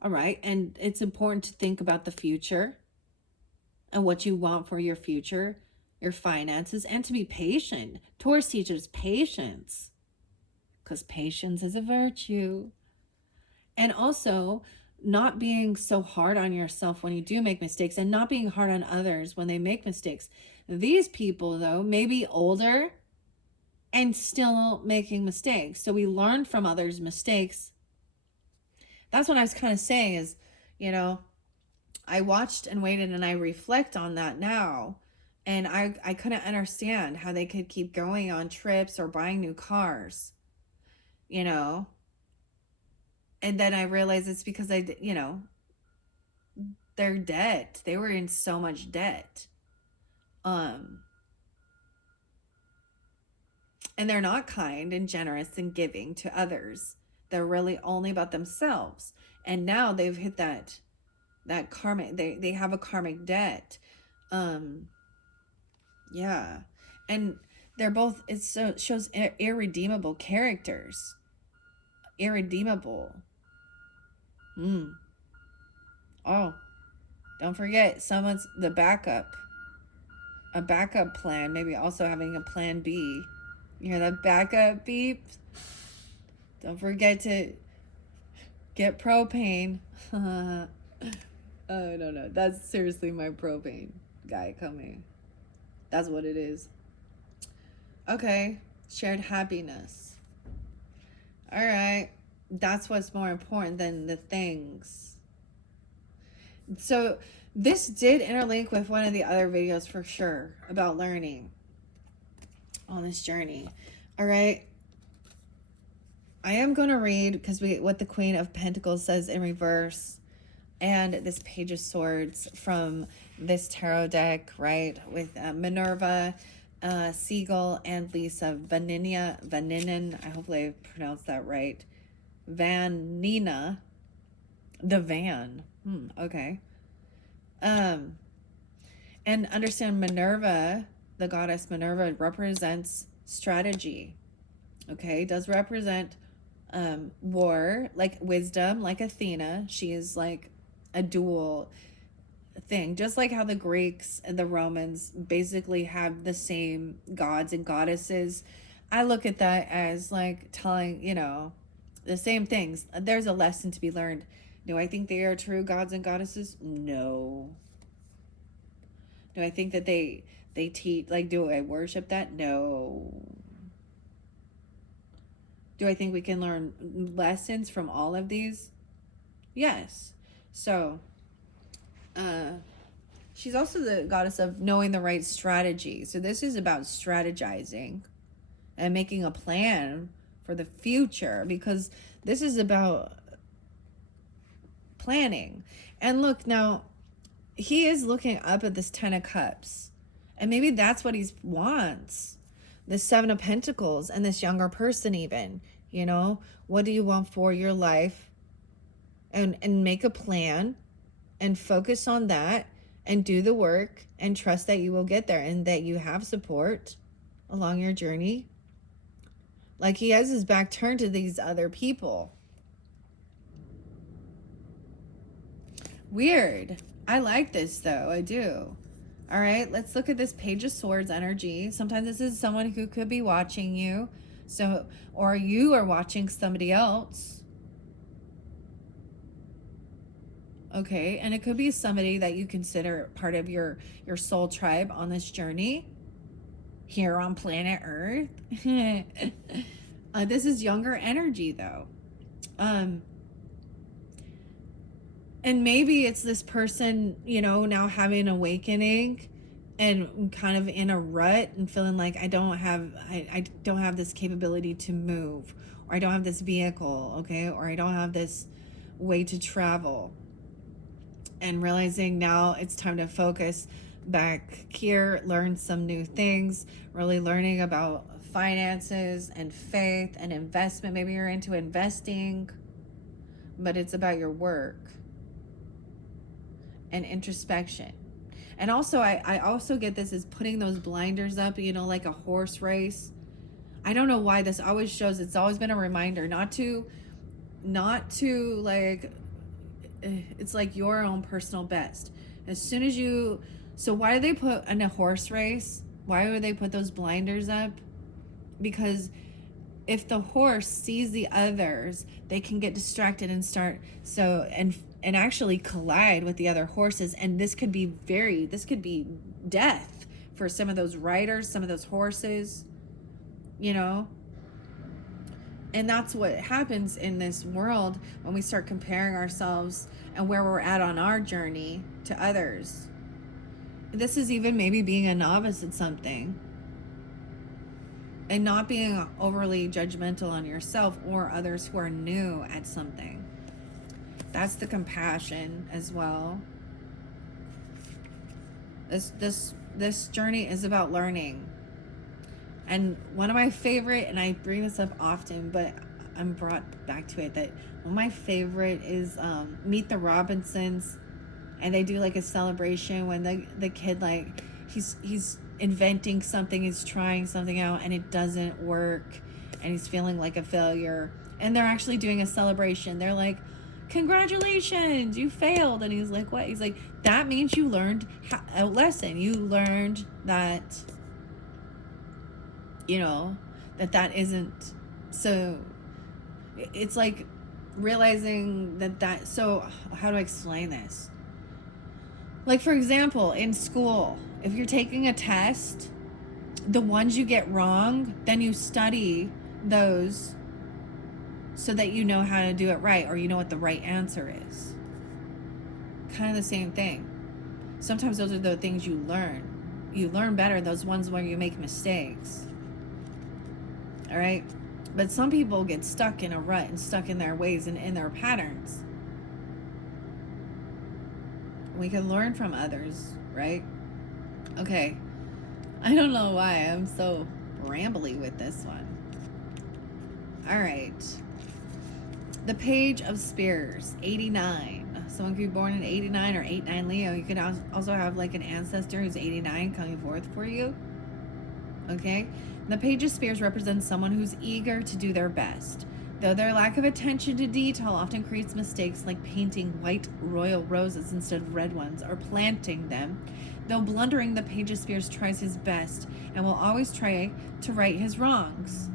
All right. And it's important to think about the future and what you want for your future, your finances, and to be patient. Taurus teaches patience, because patience is a virtue. And also not being so hard on yourself when you do make mistakes, and not being hard on others when they make mistakes. These people, though, may be older and still making mistakes. So we learn from others' mistakes. That's what I was kind of saying is, you know, I watched and waited and I reflect on that now. And I couldn't understand how they could keep going on trips or buying new cars, you know. And then I realized it's because you know, their debt. They were in so much debt. And they're not kind and generous and giving to others. They're really only about themselves. And now they've hit that karmic, they have a karmic debt. Yeah. And they're both, it shows irredeemable characters. Irredeemable. Oh, don't forget someone's the backup. A backup plan, maybe also having a plan B. You hear that backup beep? Don't forget to get propane. Oh, no. That's seriously my propane guy coming. That's what it is. Okay. Shared happiness. All right. That's what's more important than the things. So this did interlink with one of the other videos for sure about learning on this journey. All right. I am going to read because what the Queen of Pentacles says in reverse and this Page of Swords from this tarot deck, right? With Minerva, Siegel, and Lisa Vaninin. I hopefully I pronounced that right. Vanina. The van. Okay. And understand Minerva, the goddess Minerva, represents strategy. Okay, does represent war, like wisdom, like Athena. She is like a dual thing, just like how the Greeks and the Romans basically have the same gods and goddesses. I look at that as like telling, you know, the same things. There's a lesson to be learned. Do I think they are true gods and goddesses? No. Do I think that they teach, like, do I worship that? No. Do I think we can learn lessons from all of these? Yes. So, she's also the goddess of knowing the right strategy. So this is about strategizing and making a plan for the future, because this is about planning. And look, now he is looking up at this 10 of Cups, and maybe that's what he wants. The 7 of Pentacles and this younger person, even, you know, what do you want for your life? And make a plan and focus on that and do the work and trust that you will get there and that you have support along your journey. Like, he has his back turned to these other people. Weird. I like this though. I do. All right, let's look at this Page of Swords energy. Sometimes this is someone who could be watching you. So, or you are watching somebody else. Okay, and it could be somebody that you consider part of your soul tribe on this journey here on planet Earth. This is younger energy though. And maybe it's this person, you know, now having an awakening and kind of in a rut and feeling like I don't have this capability to move, or I don't have this vehicle, okay, or I don't have this way to travel, and realizing now it's time to focus back here, learn some new things, really learning about finances and faith and investment. Maybe you're into investing, but it's about your work and introspection. And also, I also get this is putting those blinders up, you know, like a horse race. I don't know why this always shows, it's always been a reminder not to like, it's like your own personal best. As soon as you, so why do they put in a horse race? Why would they put those blinders up? Because if the horse sees the others, they can get distracted and start and actually collide with the other horses, and this could be death for some of those riders, some of those horses, you know. And that's what happens in this world when we start comparing ourselves and where we're at on our journey to others. This is even maybe being a novice at something and not being overly judgmental on yourself or others who are new at something. That's the compassion as well. This journey is about learning. And one of my favorite, and I bring this up often, but I'm brought back to it, that one of my favorite is Meet the Robinsons, and they do like a celebration when the kid, like, he's inventing something, he's trying something out, and it doesn't work, and he's feeling like a failure, and they're actually doing a celebration. They're like, congratulations, you failed. And he's like, what? He's like, that means you learned a lesson. You learned that, you know, that isn't, so it's like realizing that so how do I explain this? Like, for example, in school, if you're taking a test, the ones you get wrong, then you study those so that you know how to do it right, or you know what the right answer is. Kind of the same thing. Sometimes those are the things you learn. You learn better those ones where you make mistakes. All right? But some people get stuck in a rut and stuck in their ways and in their patterns. We can learn from others, right? Okay. I don't know why I'm so rambly with this one. All right. The Page of Spears, 89. Someone could be born in 89 or 89 Leo. You could also have like an ancestor who's 89 coming forth for you. Okay? The Page of Spears represents someone who's eager to do their best. Though their lack of attention to detail often creates mistakes, like painting white royal roses instead of red ones, or planting them. Though blundering, the Page of Spears tries his best and will always try to right his wrongs.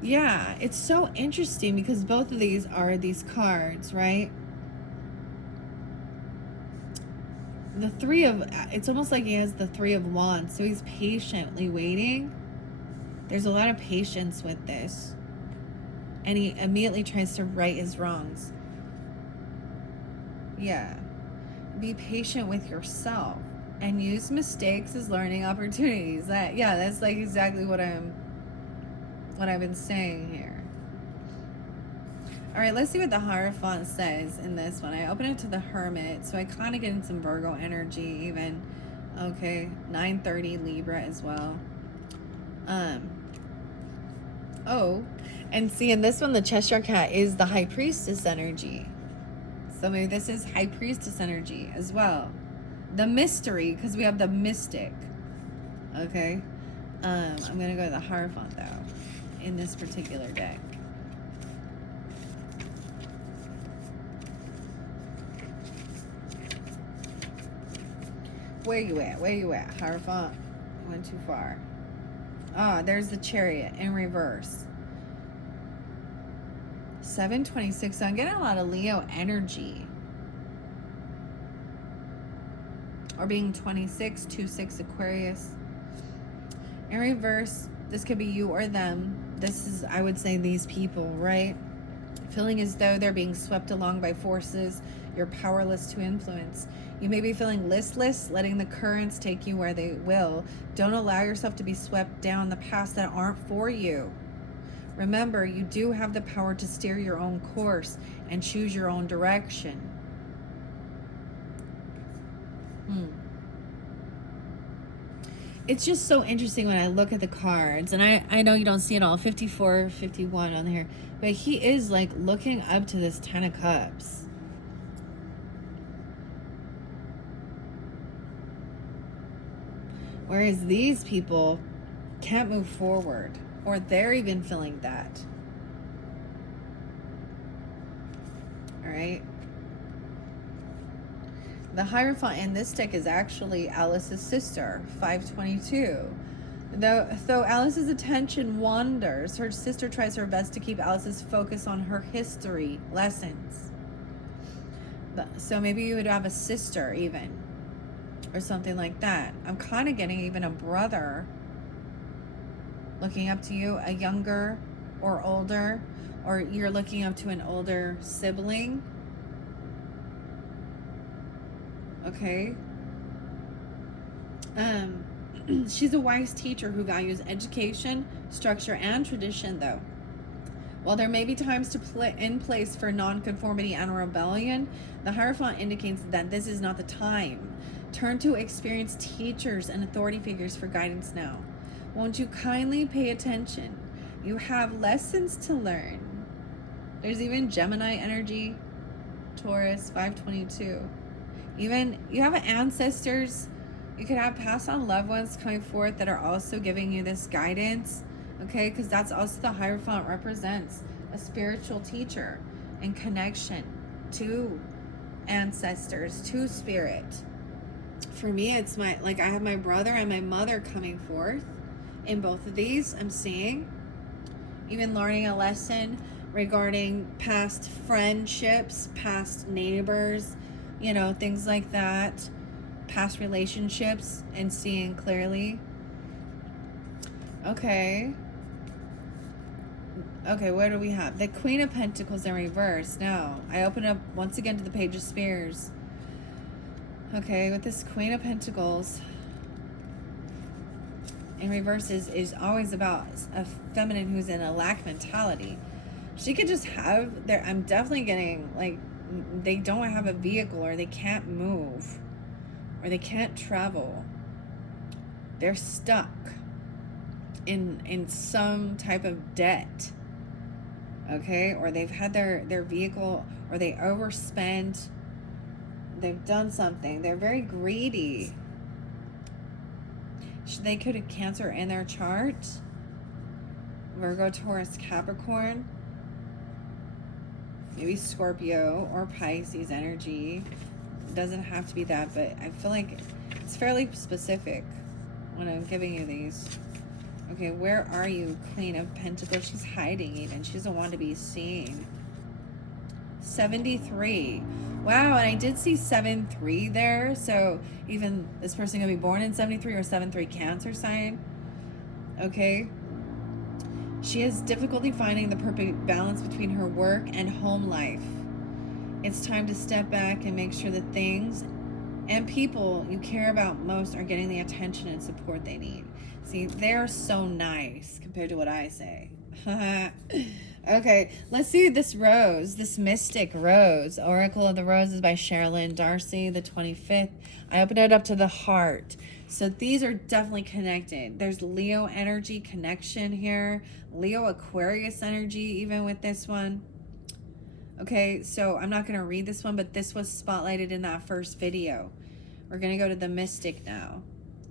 Yeah, it's so interesting because both of these are these cards, right? The Three of, it's almost like he has the Three of Wands, so he's patiently waiting. There's a lot of patience with this. And he immediately tries to right his wrongs. Yeah. Be patient with yourself and use mistakes as learning opportunities. That's like exactly what I've been saying here. All right, let's see what the Hierophant says in this one. I open it to the Hermit, so I kind of get in some Virgo energy even. Okay, 9:30 Libra as well. Oh, and see, in this one, the Cheshire Cat is the High Priestess energy. So maybe this is High Priestess energy as well. The Mystery, because we have the Mystic. Okay. I'm going to go to the Hierophant, though, in this particular deck. Where you at, Hierophant? Went too far. There's the Chariot in reverse. 726. So I'm getting a lot of Leo energy. Or being 26, 26 Aquarius. In reverse, this could be you or them. This is, I would say, these people, right? Feeling as though they're being swept along by forces you're powerless to influence. You may be feeling listless, letting the currents take you where they will. Don't allow yourself to be swept down the paths that aren't for you. Remember, you do have the power to steer your own course and choose your own direction. it's just so interesting when I look at the cards, and I know you don't see it all, 54, 51 on here, but he is like looking up to this 10 of Cups. Whereas these people can't move forward, or they're even feeling that. All right. The Hierophant in this deck is actually Alice's sister, 522. Though Alice's attention wanders, her sister tries her best to keep Alice's focus on her history lessons. So maybe you would have a sister even, or something like that. I'm kind of getting even a brother looking up to you, a younger or older, or you're looking up to an older sibling. Okay. She's a wise teacher who values education, structure, and tradition, though. While there may be times to in place for nonconformity and rebellion, the Hierophant indicates that this is not the time. Turn to experienced teachers and authority figures for guidance now. Won't you kindly pay attention? You have lessons to learn. There's even Gemini energy, Taurus, 522. Even you have ancestors, you could have passed on loved ones coming forth that are also giving you this guidance, okay? Because that's also the Hierophant represents a spiritual teacher and connection to ancestors, to spirit. For me, it's I have my brother and my mother coming forth in both of these. I'm seeing even learning a lesson regarding past friendships, past neighbors, you know, things like that, past relationships, and seeing clearly. Okay, what do we have? The Queen of Pentacles in reverse. Now, I open up once again to the Page of Spears. Okay, with this Queen of Pentacles in reverse is always about a feminine who's in a lack mentality. She could just have I'm definitely getting like, they don't have a vehicle, or they can't move, or they can't travel. They're stuck in some type of debt, okay? Or they've had their vehicle, or they overspent, they've done something. They're very greedy. They could have Cancer in their chart, Virgo, Taurus, Capricorn, maybe Scorpio or Pisces energy. It doesn't have to be that, but I feel like it's fairly specific when I'm giving you these. Okay, where are you, Queen of Pentacles? She's hiding even. She doesn't want to be seen. 73. Wow, and I did see 7-3 there. So even this person going to be born in 73 or 7-3 Cancer sign. Okay. She has difficulty finding the perfect balance between her work and home life. It's time to step back and make sure that things and people you care about most are getting the attention and support they need. See, they're so nice compared to what I say. Okay, let's see this rose, this mystic rose. Oracle of the Roses by Sherilyn Darcy, the 25th. I opened it up to the heart. So these are definitely connected. There's Leo energy connection here. Leo Aquarius energy even with this one. Okay, so I'm not going to read this one, but this was spotlighted in that first video. We're going to go to the mystic now.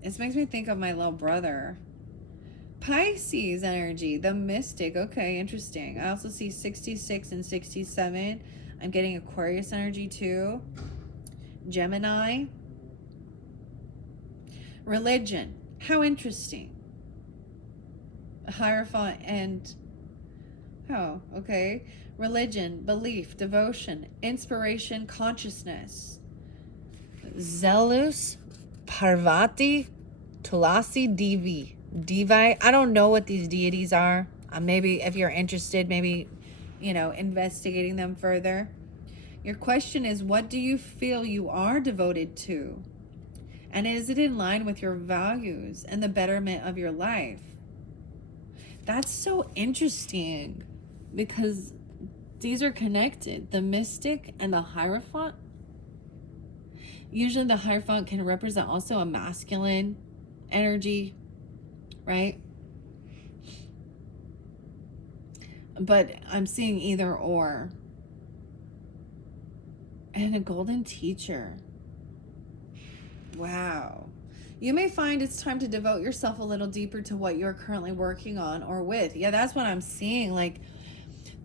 This makes me think of my little brother. Pisces energy, the mystic. Okay, interesting. I also see 66 and 67. I'm getting Aquarius energy too. Gemini. Religion. How interesting. Hierophant and... oh, okay. Religion, belief, devotion, inspiration, consciousness. Zeus, Parvati, Tulasi Devi. Devi. I don't know what these deities are. Maybe if you're interested, maybe, you know, investigating them further. Your question is, what do you feel you are devoted to? And is it in line with your values and the betterment of your life? That's so interesting because these are connected. The mystic and the Hierophant. Usually the Hierophant can represent also a masculine energy, right? But I'm seeing either or. And a golden teacher. Wow. You may find it's time to devote yourself a little deeper to what you're currently working on or with. Yeah, that's what I'm seeing. Like,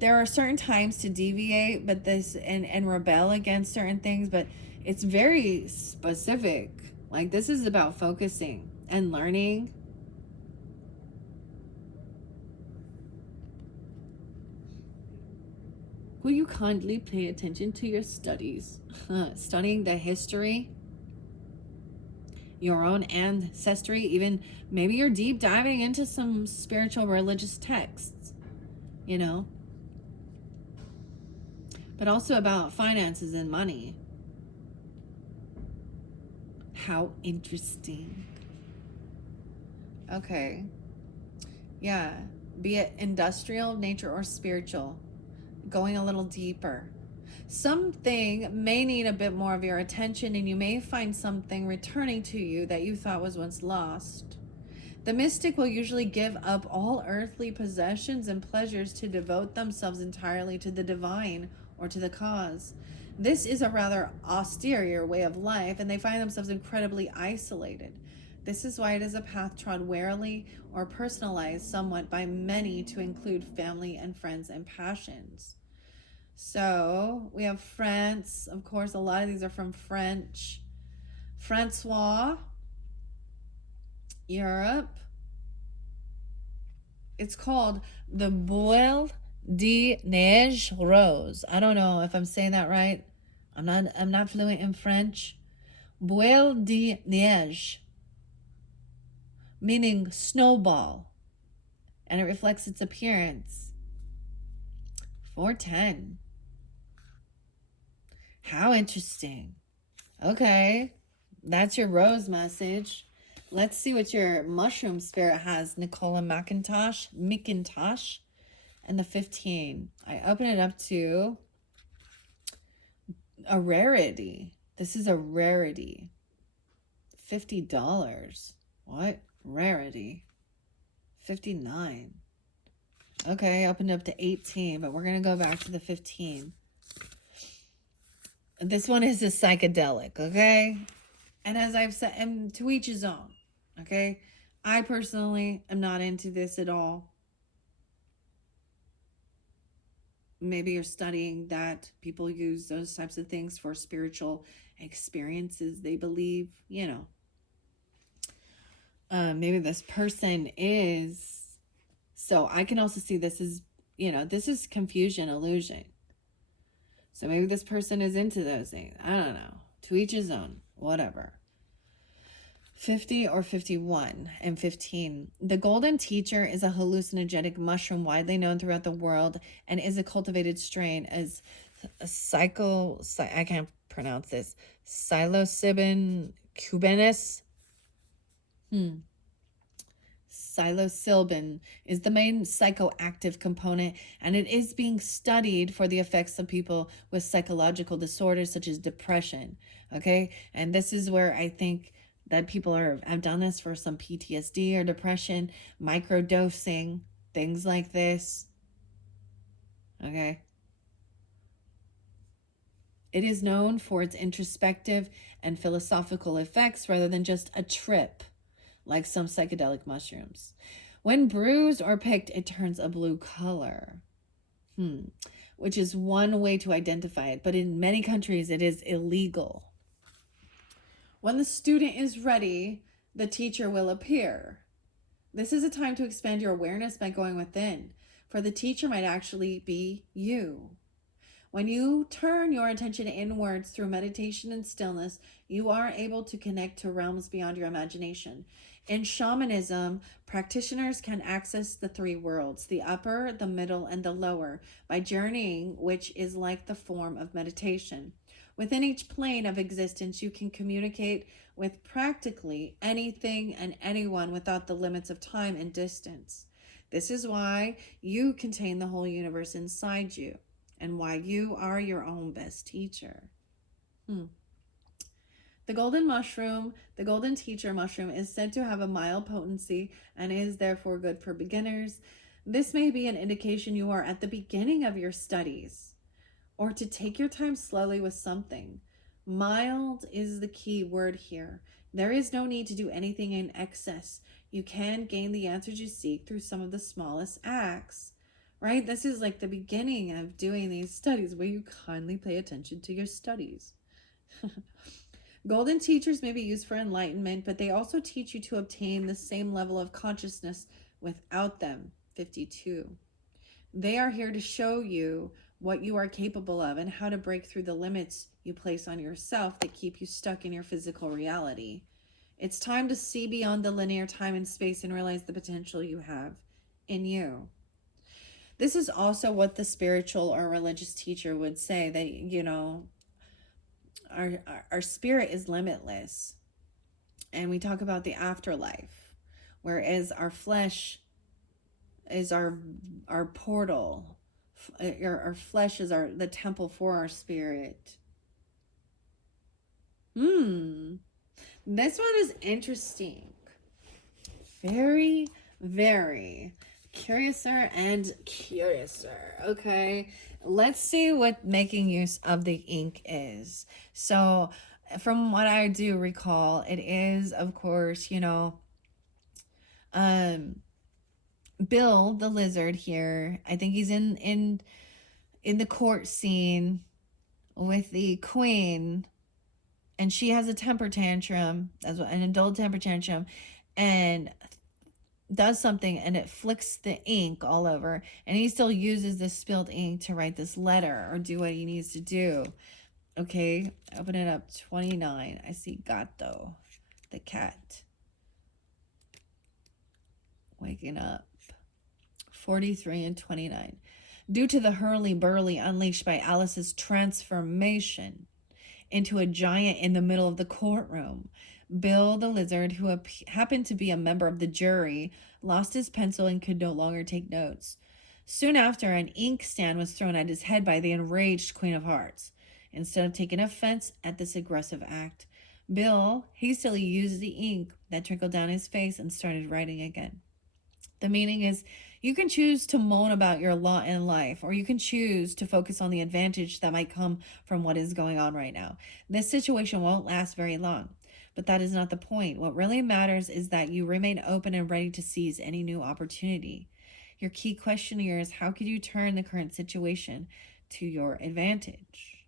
there are certain times to deviate, but and rebel against certain things, but it's very specific. Like, this is about focusing and learning. Will you kindly pay attention to your studies? Studying the history, your own ancestry, even maybe you're deep diving into some spiritual religious texts, you know, but also about finances and money. How interesting. Okay. Yeah. Be it industrial, nature, or spiritual. Going a little deeper. Something may need a bit more of your attention, and you may find something returning to you that you thought was once lost. The mystic will usually give up all earthly possessions and pleasures to devote themselves entirely to the divine or to the cause. This is a rather austere way of life, and they find themselves incredibly isolated. This is why it is a path trod warily or personalized somewhat by many to include family and friends and passions. So we have France. Of course, a lot of these are from French. Francois, Europe. It's called the Boile de Neige Rose. I don't know if I'm saying that right. I'm not fluent in French. Boile de Neige, meaning snowball, and it reflects its appearance. 410. How interesting. Okay, that's your rose message. Let's see what your mushroom spirit has, Nicola McIntosh, and the 15. I open it up to a rarity. This is a rarity. $50. What? Rarity. 59. Okay, I opened up to 18, but we're going to go back to the 15. This one is a psychedelic, okay? And as I've said, and to each his own, okay? I personally am not into this at all. Maybe you're studying that people use those types of things for spiritual experiences they believe, you know. Maybe this person is. So I can also see this as, you know, this is confusion, illusion. So maybe this person is into those things. I don't know. To each his own. Whatever. 50 or 51 and 15. The golden teacher is a hallucinogenic mushroom widely known throughout the world and is a cultivated strain as a I can't pronounce this, psilocybin cubanus. Psilocybin is the main psychoactive component, and it is being studied for the effects of people with psychological disorders such as depression. Okay, and this is where I think that people have done this for some PTSD or depression, microdosing, things like this. Okay. It is known for its introspective and philosophical effects rather than just a trip, like some psychedelic mushrooms. When bruised or picked, it turns a blue color, which is one way to identify it, but in many countries it is illegal. When the student is ready, the teacher will appear. This is a time to expand your awareness by going within, for the teacher might actually be you. When you turn your attention inwards through meditation and stillness, you are able to connect to realms beyond your imagination. In shamanism, practitioners can access the three worlds, the upper, the middle, and the lower, by journeying, which is like the form of meditation. Within each plane of existence, you can communicate with practically anything and anyone without the limits of time and distance. This is why you contain the whole universe inside you, and why you are your own best teacher. The golden mushroom, the golden teacher mushroom, is said to have a mild potency and is therefore good for beginners. This may be an indication you are at the beginning of your studies, or to take your time slowly with something. Mild is the key word here. There is no need to do anything in excess. You can gain the answers you seek through some of the smallest acts, right? This is like the beginning of doing these studies where you kindly pay attention to your studies. Golden teachers may be used for enlightenment, but they also teach you to obtain the same level of consciousness without them. 52. They are here to show you what you are capable of and how to break through the limits you place on yourself that keep you stuck in your physical reality. It's time to see beyond the linear time and space and realize the potential you have in you. This is also what the spiritual or religious teacher would say, that, you know, our spirit is limitless. And we talk about the afterlife, whereas our flesh is our portal. Our flesh is the temple for our spirit. This one is interesting. Very, very curiouser and curiouser. Okay, let's see what making use of the ink is. So from what I do recall, it is, of course, you know, Bill the lizard here. I think he's in the court scene with the queen, and she has a temper tantrum, as an adult temper tantrum, and does something, and it flicks the ink all over, and he still uses this spilled ink to write this letter or do what he needs to do. Okay, open it up. 29. I see Gato, the cat, waking up. 43 and 29. Due to the hurly-burly unleashed by Alice's transformation into a giant in the middle of the courtroom, Bill the lizard, who happened to be a member of the jury, lost his pencil and could no longer take notes. Soon after, an inkstand was thrown at his head by the enraged Queen of Hearts. Instead of taking offense at this aggressive act, Bill hastily used the ink that trickled down his face and started writing again. The meaning is, you can choose to moan about your lot in life, or you can choose to focus on the advantage that might come from what is going on right now. This situation won't last very long, but that is not the point. What really matters is that you remain open and ready to seize any new opportunity. Your key question here is, how could you turn the current situation to your advantage?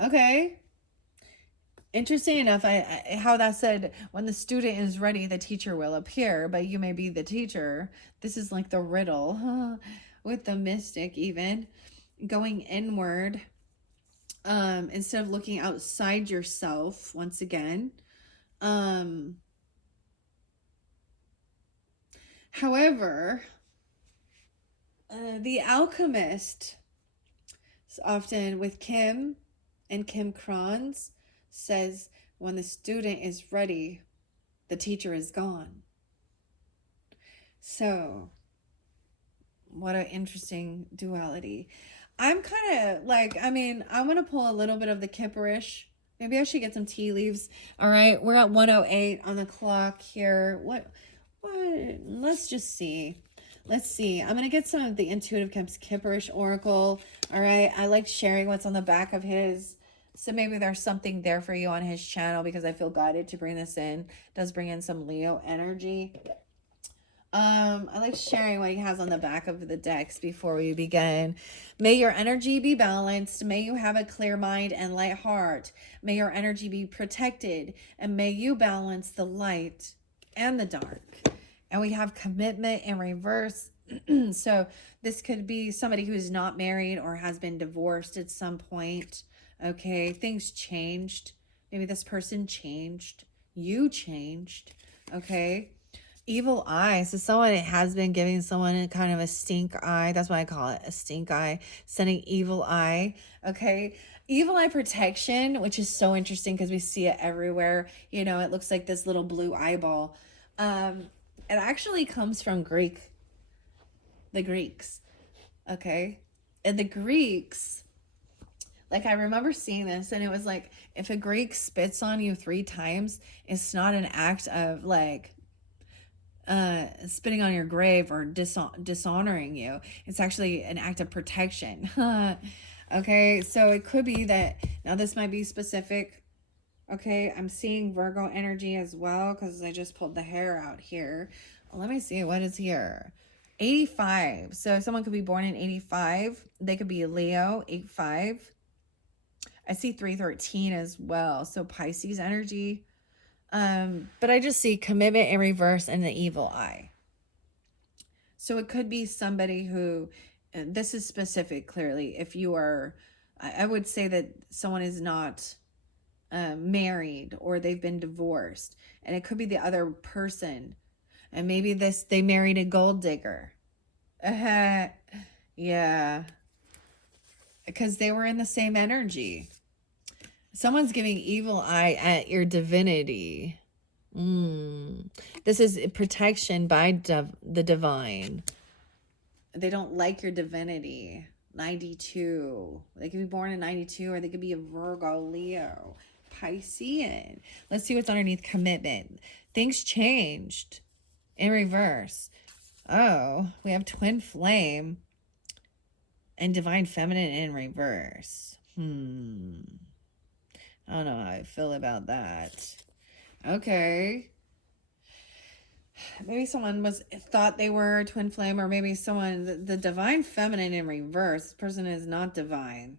Okay. Interesting enough, how that said, when the student is ready, the teacher will appear, but you may be the teacher. This is like the riddle with the mystic, even going inward instead of looking outside yourself once again. However, the alchemist, often with Kim and Kim Kranz, says, when the student is ready, the teacher is gone. So, what an interesting duality. I'm kind of like, I mean, I want to pull a little bit of the Kipperish. Maybe I should get some tea leaves. All right, we're at 1:08 on the clock here. What? Let's just see. Let's see. I'm going to get some of the Intuitive Kipperish Oracle. All right, I like sharing what's on the back of his. So maybe there's something there for you on his channel, because I feel guided to bring this in. It does bring in some Leo energy. I like sharing what he has on the back of the decks before we begin. May your energy be balanced. May you have a clear mind and light heart. May your energy be protected. And may you balance the light and the dark. And we have commitment in reverse. So this could be somebody who's not married or has been divorced at some point. Okay, things changed. Maybe this person changed. You changed. Okay. Evil eye. So someone has been giving someone kind of a stink eye. That's why I call it a stink eye. Sending evil eye. Okay. Evil eye protection, which is so interesting because we see it everywhere. You know, it looks like this little blue eyeball. It actually comes from the Greeks. Okay. And the Greeks, Like, I remember seeing this, and it was like, if a Greek spits on you 3 times, it's not an act of like spitting on your grave or dishonoring you. It's actually an act of protection. Okay, so it could be that, now this might be specific. Okay, I'm seeing Virgo energy as well because I just pulled the hair out here. Well, let me see what is here. 85. So someone could be born in 85. They could be a Leo, 85. I see 313 as well. So Pisces energy. But I just see commitment in reverse and the evil eye. So it could be somebody who, this is specific clearly. If you are, I would say that someone is not married or they've been divorced, and it could be the other person. And maybe they married a gold digger. Yeah. Because they were in the same energy. Someone's giving evil eye at your divinity. This is protection by the divine. They don't like your divinity. 92. They could be born in 92, or they could be a Virgo, Leo, Piscean. Let's see what's underneath commitment. Things changed in reverse. Oh, we have twin flame and divine feminine in reverse. I don't know how I feel about that. Okay. Maybe someone thought they were twin flame, or maybe someone, the divine feminine in reverse. This person is not divine.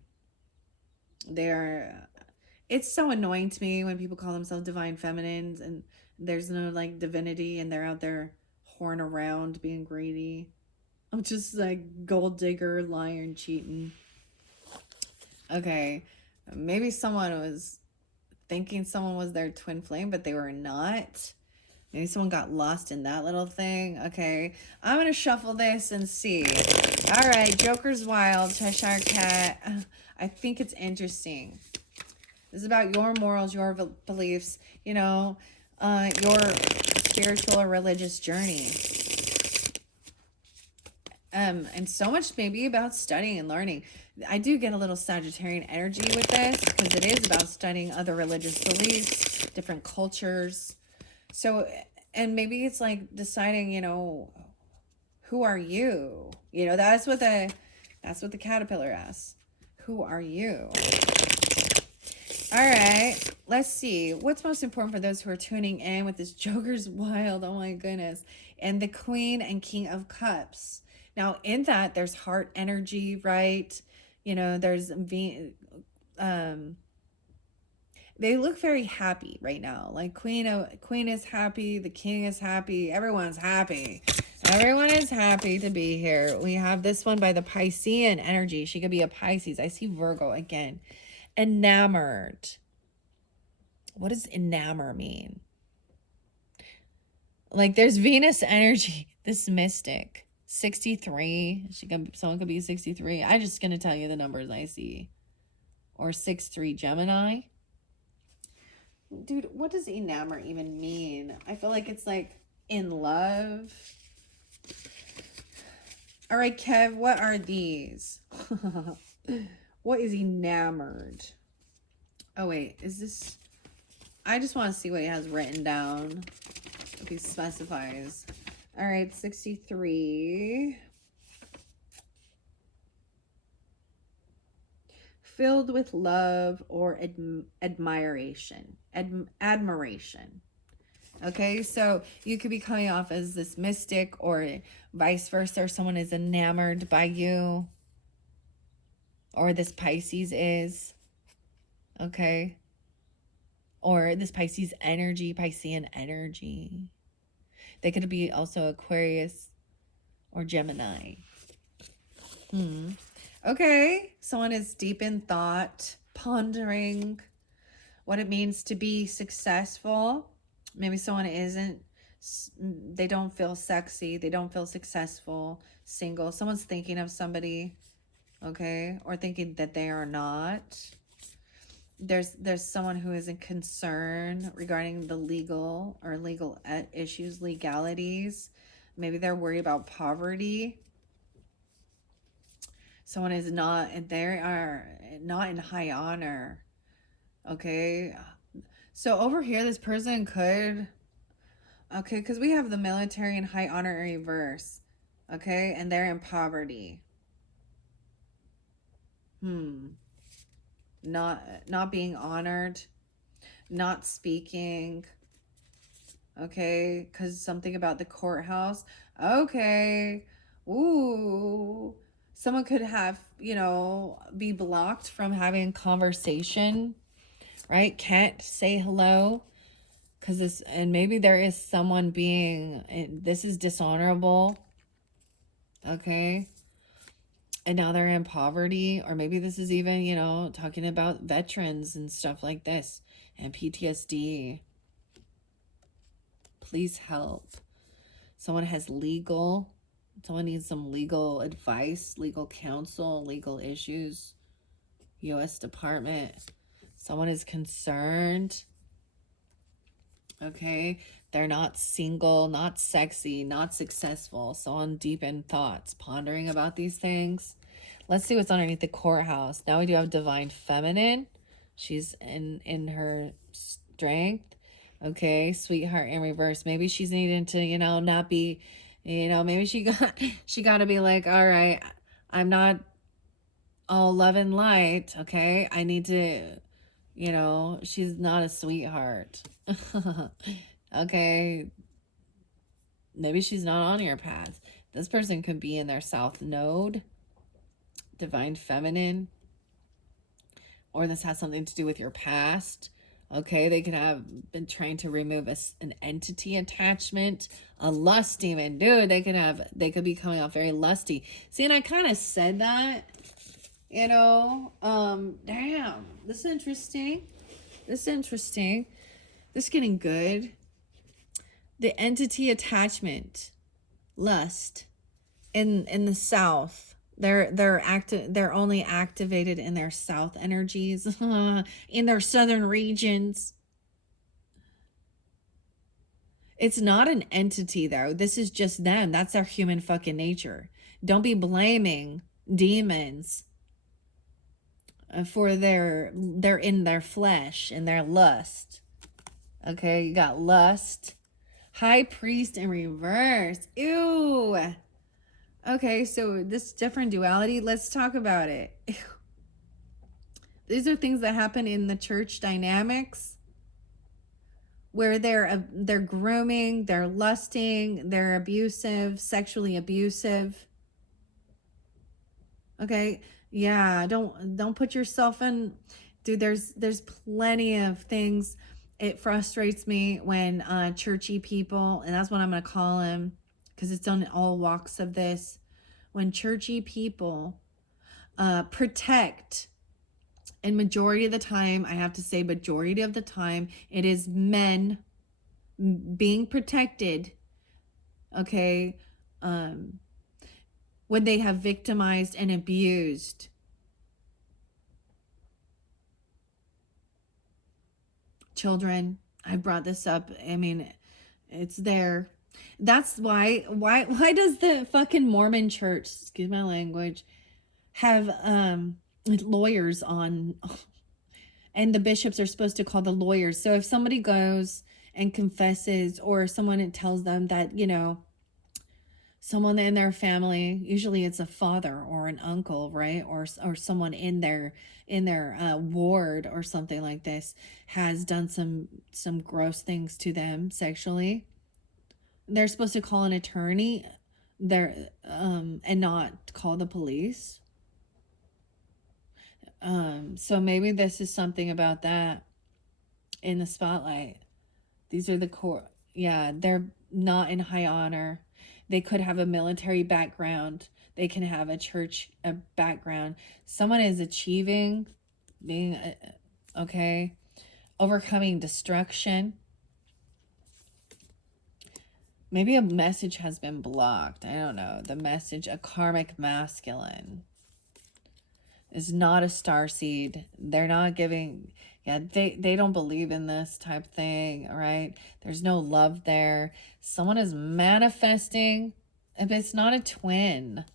It's so annoying to me when people call themselves divine feminines and there's no like divinity, and they're out there whoring around being greedy. I'm just like gold digger, liar, cheating. Okay. Maybe someone was thinking someone was their twin flame, but they were not. Maybe someone got lost in that little thing. Okay, I'm going to shuffle this and see. All right, Joker's Wild, Cheshire Cat. I think it's interesting. This is about your morals, your beliefs, you know, your spiritual or religious journey. And so much maybe about studying and learning. I do get a little Sagittarian energy with this because it is about studying other religious beliefs, different cultures. So, and maybe it's like deciding, you know, who are you? You know, that's what the caterpillar asks. Who are you? All right, let's see. What's most important for those who are tuning in with this Joker's Wild? Oh my goodness. And the Queen and King of Cups. Now, in that, there's heart energy, right? You know, there's they look very happy right now. Like Queen is happy, the King is happy, everyone's happy. Everyone is happy to be here. We have this one by the Piscean energy. She could be a Pisces. I see Virgo again. Enamored. What does enamor mean? Like there's Venus energy. This mystic. 63. Someone could be 63. I'm just gonna tell you the numbers I see. Or 6-3 Gemini. Dude, what does enamor even mean? I feel like it's like in love. All right, Kev, what are these? What is enamored? Oh, wait, is this... I just want to see what he has written down. If he specifies. All right, 63. Filled with love or admiration. Admiration. Okay, so you could be coming off as this mystic, or vice versa, or someone is enamored by you. Or this Pisces is. Okay. Or this Pisces energy, Piscean energy. They could be also Aquarius or Gemini. Okay, someone is deep in thought, pondering what it means to be successful. Maybe someone isn't, they don't feel sexy, they don't feel successful, single. Someone's thinking of somebody, okay, or thinking that they are not. There's someone who is in concern regarding the legal issues, legalities. Maybe they're worried about poverty. Someone is not, and they are not in high honor. Okay. So over here, this person could, okay, because we have the military in high honor in reverse. Okay. And they're in poverty. Not being honored, not speaking. Okay. Because something about the courthouse. Okay. Ooh. Someone could have, be blocked from having conversation, right? Can't say hello because this, and maybe there is someone being, this is dishonorable. Okay. And now they're in poverty, or maybe this is even, talking about veterans and stuff like this and PTSD. Please help. Someone has someone needs some legal advice, legal counsel, legal issues. U.S. Department. Someone is concerned. Okay. They're not single, not sexy, not successful. Someone deep in thoughts, pondering about these things. Let's see what's underneath the courthouse. Now we do have Divine Feminine. She's in her strength. Okay. Sweetheart in reverse. Maybe she's needing to, not be, maybe she got to be like, all right, I'm not all love and light. Okay. I need to, she's not a sweetheart. Okay. Maybe she's not on your path. This person could be in their South Node, Divine Feminine, or this has something to do with your past. Okay, they could have been trying to remove an entity attachment, a lust demon. Dude, they could be coming off very lusty. See, and I kind of said that, damn, this is interesting. This is getting good. The entity attachment, lust, in the South, they're only activated in their South energies, in their Southern regions. It's not an entity though. This is just them. That's their human fucking nature. Don't be blaming demons for they're in their flesh and their lust. Okay, you got lust. High Priest in reverse. Ew. Okay, so this different duality, let's talk about it. Ew. These are things that happen in the church dynamics where they're grooming, they're lusting, they're abusive, sexually abusive. Okay? Yeah, don't put yourself in, dude, there's plenty of things. It frustrates me when churchy people, and that's what I'm going to call them because it's on all walks of this, when churchy people protect, and majority of the time, I have to say majority of the time, it is men being protected, okay, when they have victimized and abused children. I brought this up. I mean, it's there. That's why does the fucking Mormon church, excuse my language, have lawyers on, and the bishops are supposed to call the lawyers. So if somebody goes and confesses, or someone tells them that, someone in their family, usually it's a father or an uncle, right, or someone in their ward or something like this, has done some gross things to them sexually, they're supposed to call an attorney there, and not call the police. So maybe this is something about that in the spotlight. These are the core. Yeah, they're not in high honor. They could have a military background. They can have a church background. Someone is achieving, being, okay, overcoming destruction. Maybe a message has been blocked. I don't know. The message, a karmic masculine, is not a starseed. They're not giving, yeah, they don't believe in this type thing, right? There's no love there. Someone is manifesting, if it's not a twin.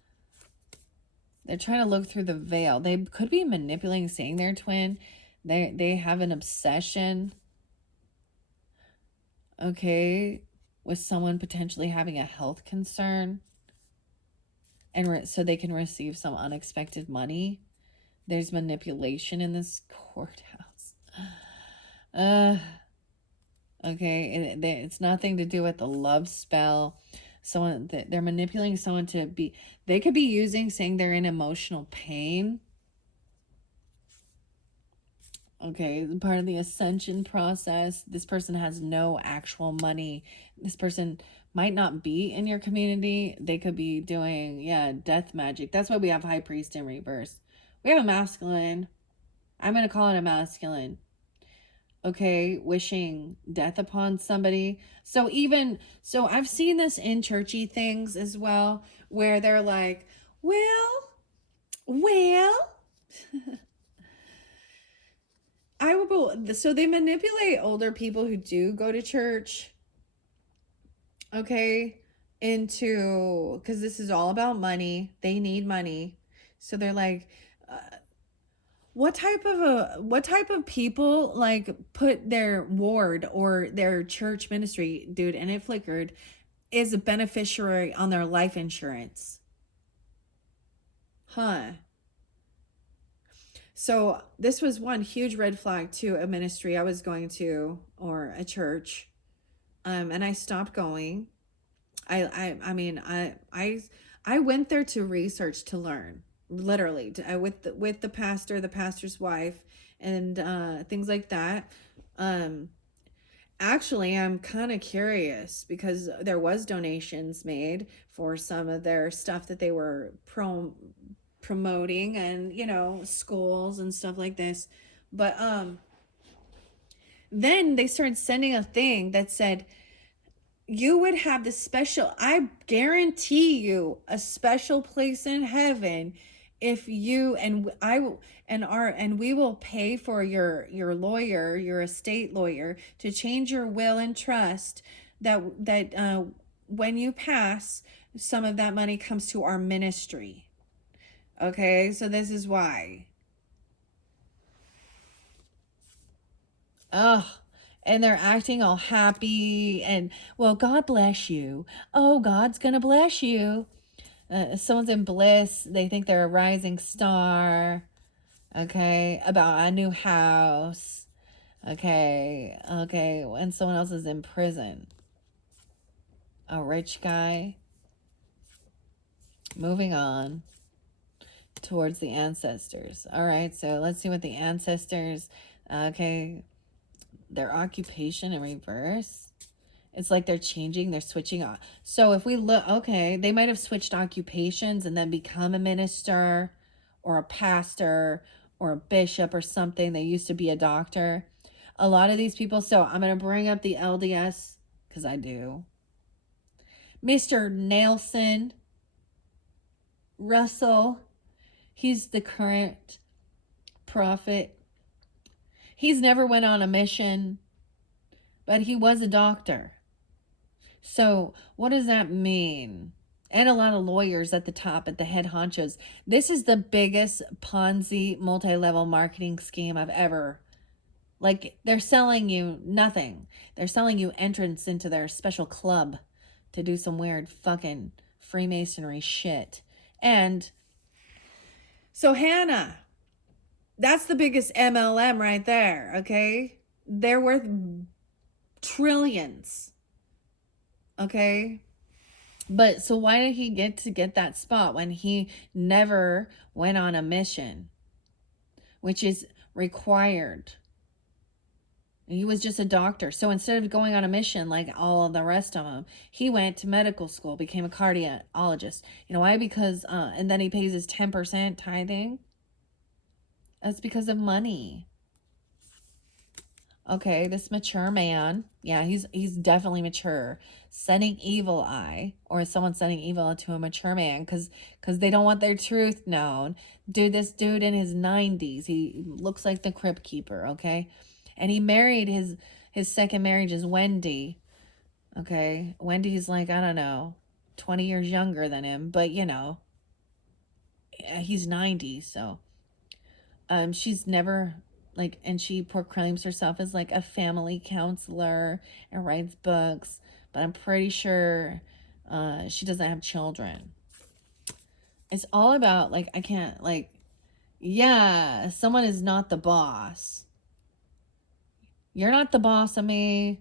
They're trying to look through the veil. They could be manipulating, saying they're twin. They have an obsession, okay, with someone potentially having a health concern, and so they can receive some unexpected money. There's manipulation in this courthouse. Okay, it's nothing to do with the love spell. Someone, they're manipulating someone to be, they could be using, saying they're in emotional pain. Okay, part of the ascension process. This person has no actual money. This person might not be in your community. They could be doing, yeah, death magic. That's why we have high priest in reverse. We have a masculine. I'm going to call it a masculine. Okay, wishing death upon somebody. So I've seen this in churchy things as well, where they're like, well, so they manipulate older people who do go to church, okay, because this is all about money. They need money. So they're like, what type of people like put their ward or their church ministry, dude, and it flickered, is a beneficiary on their life insurance? Huh. So this was one huge red flag to a ministry I was going to, or a church. And I stopped going. I mean, I went there to research, to learn, literally, with the pastor, the pastor's wife, and things like that. Actually, I'm kind of curious because there was donations made for some of their stuff that they were promoting, and schools and stuff like this. But then they started sending a thing that said you would have the special, I guarantee you, a special place in heaven if you and we will pay for your lawyer, your estate lawyer, to change your will and trust, that when you pass, some of that money comes to our ministry. Okay, so this is why. Ugh. And they're acting all happy and, well, God bless you. Oh, God's gonna bless you. Someone's in bliss. They think they're a rising star. Okay, about a new house. Okay, and someone else is in prison. A rich guy. Moving on towards the ancestors. All right, so let's see what the ancestors, okay, their occupation in reverse. It's like they're changing, they're switching off. So if we look, okay, they might have switched occupations and then become a minister or a pastor or a bishop or something. They used to be a doctor. A lot of these people, so I'm going to bring up the LDS because I do. Mr. Nelson Russell, he's the current prophet. He's never went on a mission, but he was a doctor. So what does that mean? And a lot of lawyers at the top, at the head honchos. This is the biggest Ponzi multi-level marketing scheme I've ever. Like, they're selling you nothing. They're selling you entrance into their special club to do some weird fucking Freemasonry shit. And so Hannah, that's the biggest MLM right there, okay? They're worth trillions. Okay? But so why did he get that spot when he never went on a mission, which is required? He was just a doctor. So instead of going on a mission like all of the rest of them, he went to medical school, became a cardiologist. You know why? Because, and then he pays his 10% tithing. That's because of money. Okay, this mature man. Yeah, he's definitely mature. Sending evil eye, or someone sending evil to a mature man because they don't want their truth known. Dude, this dude in his 90s, he looks like the Crypt Keeper, okay? And he married his second marriage is Wendy. Okay? Wendy's like, I don't know, 20 years younger than him, but he's 90, so she's never like, and she proclaims herself as like a family counselor and writes books, but I'm pretty sure she doesn't have children. It's all about like, I can't like, yeah, someone is not the boss. You're not the boss of me.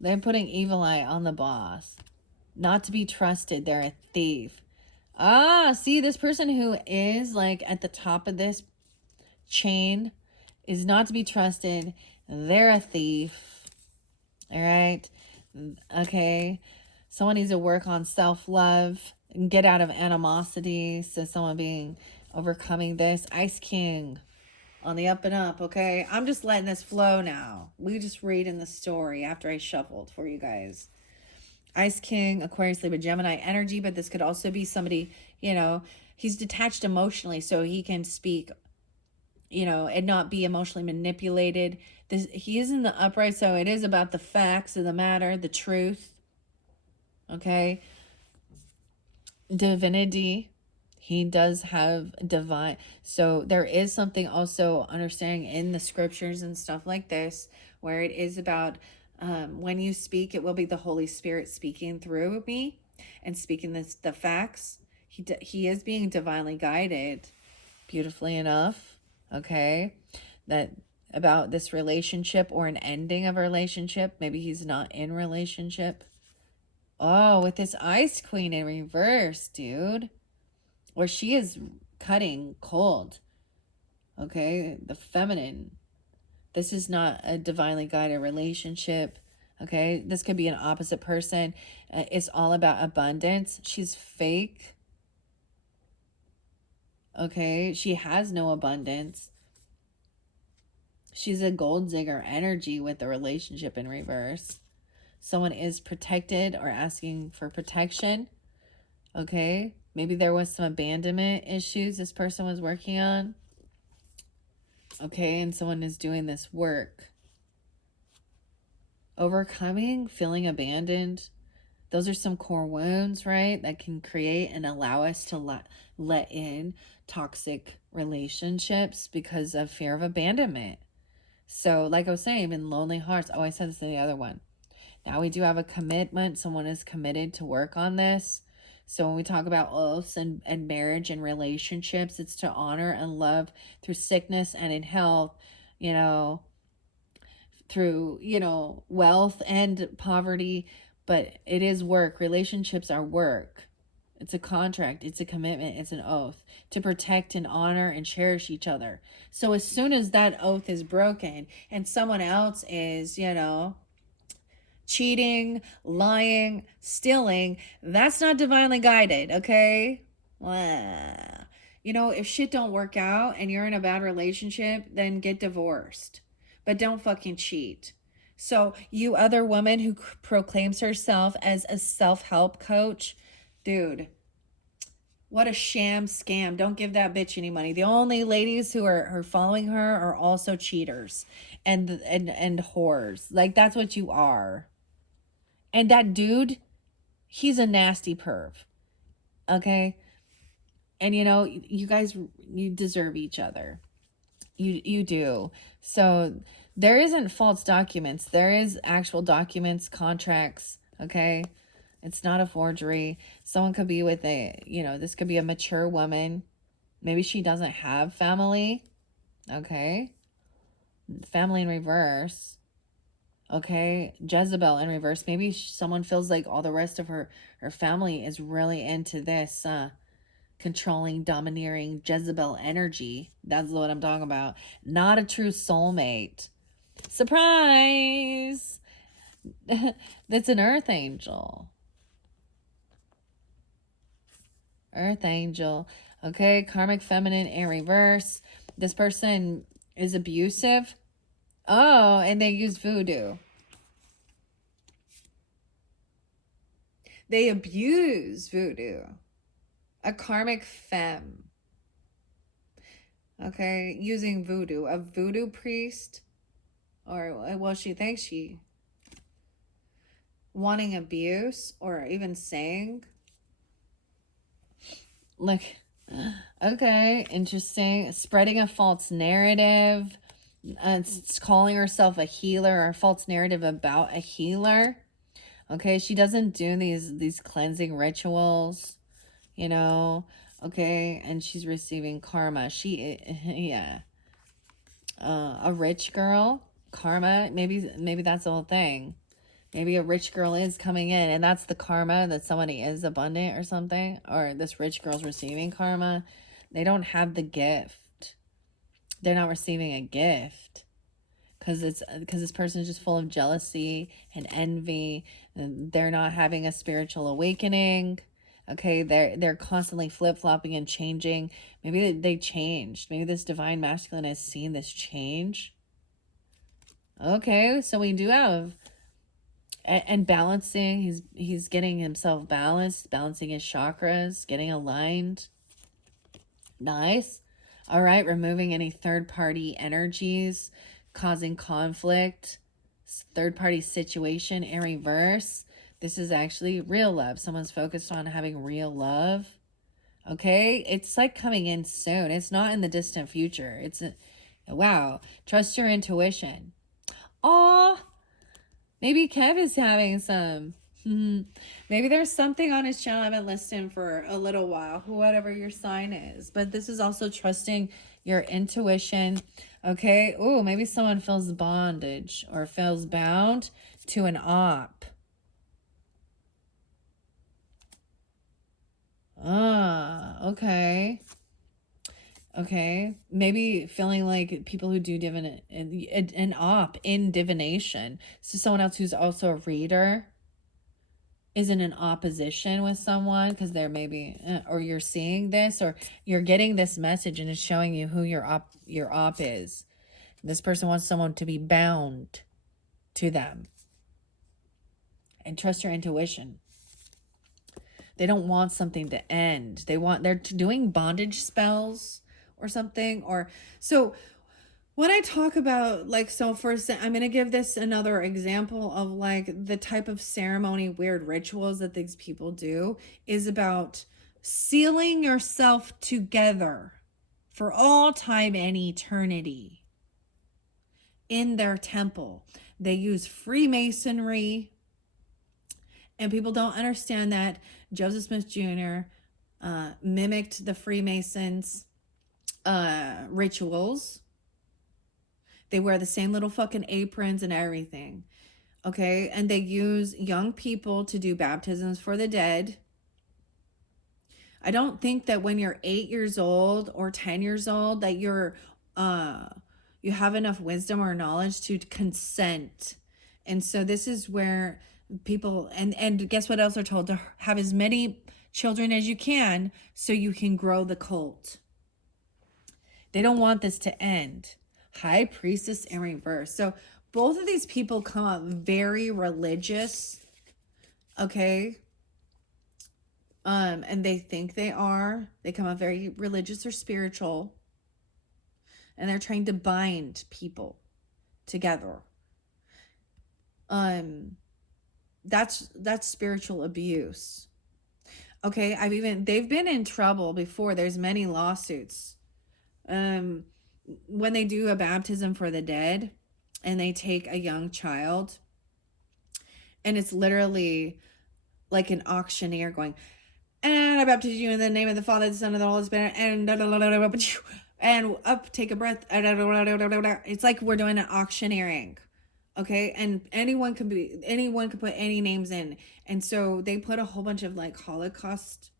They're putting evil eye on the boss. Not to be trusted. They're a thief. Ah, see, this person who is like at the top of this chain is not to be trusted. They're a thief. All right. Okay. Someone needs to work on self-love and get out of animosity. So someone being overcoming this. Ice King on the up and up. Okay. I'm just letting this flow now. We just read in the story after I shuffled for you guys. Ice King, Aquarius, Libra, Gemini energy, but this could also be somebody, you know, he's detached emotionally so he can speak, you know, and not be emotionally manipulated. He is in the upright, so it is about the facts of the matter, the truth. Okay. Divinity. He does have divine. So there is something also understanding in the scriptures and stuff like this, where it is about when you speak, it will be the Holy Spirit speaking through me and speaking the facts. He is being divinely guided, beautifully enough. Okay. That about this relationship or an ending of a relationship. Maybe he's not in relationship. Oh, with this Ice Queen in reverse, dude. Or she is cutting cold. Okay, the feminine. This is not a divinely guided relationship. Okay, this could be an opposite person. It's all about abundance. She's fake. Okay, she has no abundance. She's a gold digger energy with the relationship in reverse. Someone is protected or asking for protection. Okay, maybe there was some abandonment issues this person was working on. Okay, and someone is doing this work. Overcoming, feeling abandoned. Those are some core wounds, right? That can create and allow us to let in toxic relationships because of fear of abandonment. So, like I was saying, in Lonely Hearts, oh, I said this in the other one. Now we do have a commitment. Someone is committed to work on this. So when we talk about oaths and marriage and relationships, it's to honor and love through sickness and in health, you know, through, you know, wealth and poverty. But it is work. Relationships are work. It's a contract. It's a commitment. It's an oath to protect and honor and cherish each other. So as soon as that oath is broken and someone else is, you know, cheating, lying, stealing, that's not divinely guided, okay? You know, if shit don't work out and you're in a bad relationship, then get divorced. But don't fucking cheat. So, you other woman who proclaims herself as a self-help coach, dude, what a sham scam. Don't give that bitch any money. The only ladies who are following her are also cheaters and whores. Like, that's what you are. And that dude, he's a nasty perv. Okay? And you know, you guys, you deserve each other. You do. So there isn't false documents. There is actual documents, contracts, okay? It's not a forgery. Someone could be with a, you know, this could be a mature woman. Maybe she doesn't have family. Okay? Family in reverse. Okay, Jezebel in reverse. Maybe someone feels like all the rest of her family is really into this controlling, domineering Jezebel energy. That's what I'm talking about. Not a true soulmate. Surprise! That's an earth angel. Earth angel. Okay, karmic feminine in reverse. This person is abusive. Oh, and they use voodoo. They abuse voodoo. A karmic femme. Okay, using voodoo. A voodoo priest. Or, well, she thinks she wanting abuse or even saying, like, Okay, interesting. Spreading a false narrative. It's calling herself a healer, or a false narrative about a healer. Okay, she doesn't do these cleansing rituals, you know. Okay, and she's receiving karma. She, yeah, a rich girl, karma. Maybe that's the whole thing. Maybe a rich girl is coming in, and that's the karma, that somebody is abundant or something, or this rich girl's receiving karma. They don't have the gift. They're not receiving a gift because this person is just full of jealousy and envy, and they're not having a spiritual awakening. Okay, they're constantly flip-flopping and changing. Maybe they changed. Maybe this divine masculine has seen this change. Okay, so we do have, and balancing, he's getting himself balanced, balancing his chakras, getting aligned. Nice. All right, removing any third-party energies causing conflict, third-party situation in reverse. This is actually real love. Someone's focused on having real love. Okay, it's like coming in soon. It's not in the distant future. Wow. Trust your intuition. Aw, maybe Kev is having some. Maybe there's something on his channel I've been listening for a little while, whatever your sign is. But this is also trusting your intuition. Okay. Oh, maybe someone feels bondage or feels bound to an op. Okay. Okay. Maybe feeling like people who do an op in divination. So someone else who's also a reader isn't in opposition with someone because they're maybe, or you're seeing this, or you're getting this message and it's showing you who your op is. This person wants someone to be bound to them. And trust your intuition. They don't want something to end. They're doing bondage spells or something. Or so when I talk about, like, so first, I'm going to give this another example of like the type of ceremony, weird rituals that these people do is about sealing yourself together for all time and eternity in their temple. They use Freemasonry, and people don't understand that Joseph Smith Jr. Mimicked the Freemasons' rituals. They wear the same little fucking aprons and everything. Okay. And they use young people to do baptisms for the dead. I don't think that when you're 8 years old or 10 years old that you have enough wisdom or knowledge to consent. And so this is where people, and guess what else they're told? To have as many children as you can so you can grow the cult. They don't want this to end. High Priestess in reverse. So both of these people come up very religious. Okay. And they think they are. They come up very religious or spiritual. And they're trying to bind people together. That's spiritual abuse. Okay, they've been in trouble before. There's many lawsuits. When they do a baptism for the dead and they take a young child, and it's literally like an auctioneer going, and I baptize you in the name of the Father, the Son, and the Holy Spirit, and up, take a breath. It's like we're doing an auctioneering. Okay, and anyone can put any names in. And so they put a whole bunch of like Holocaust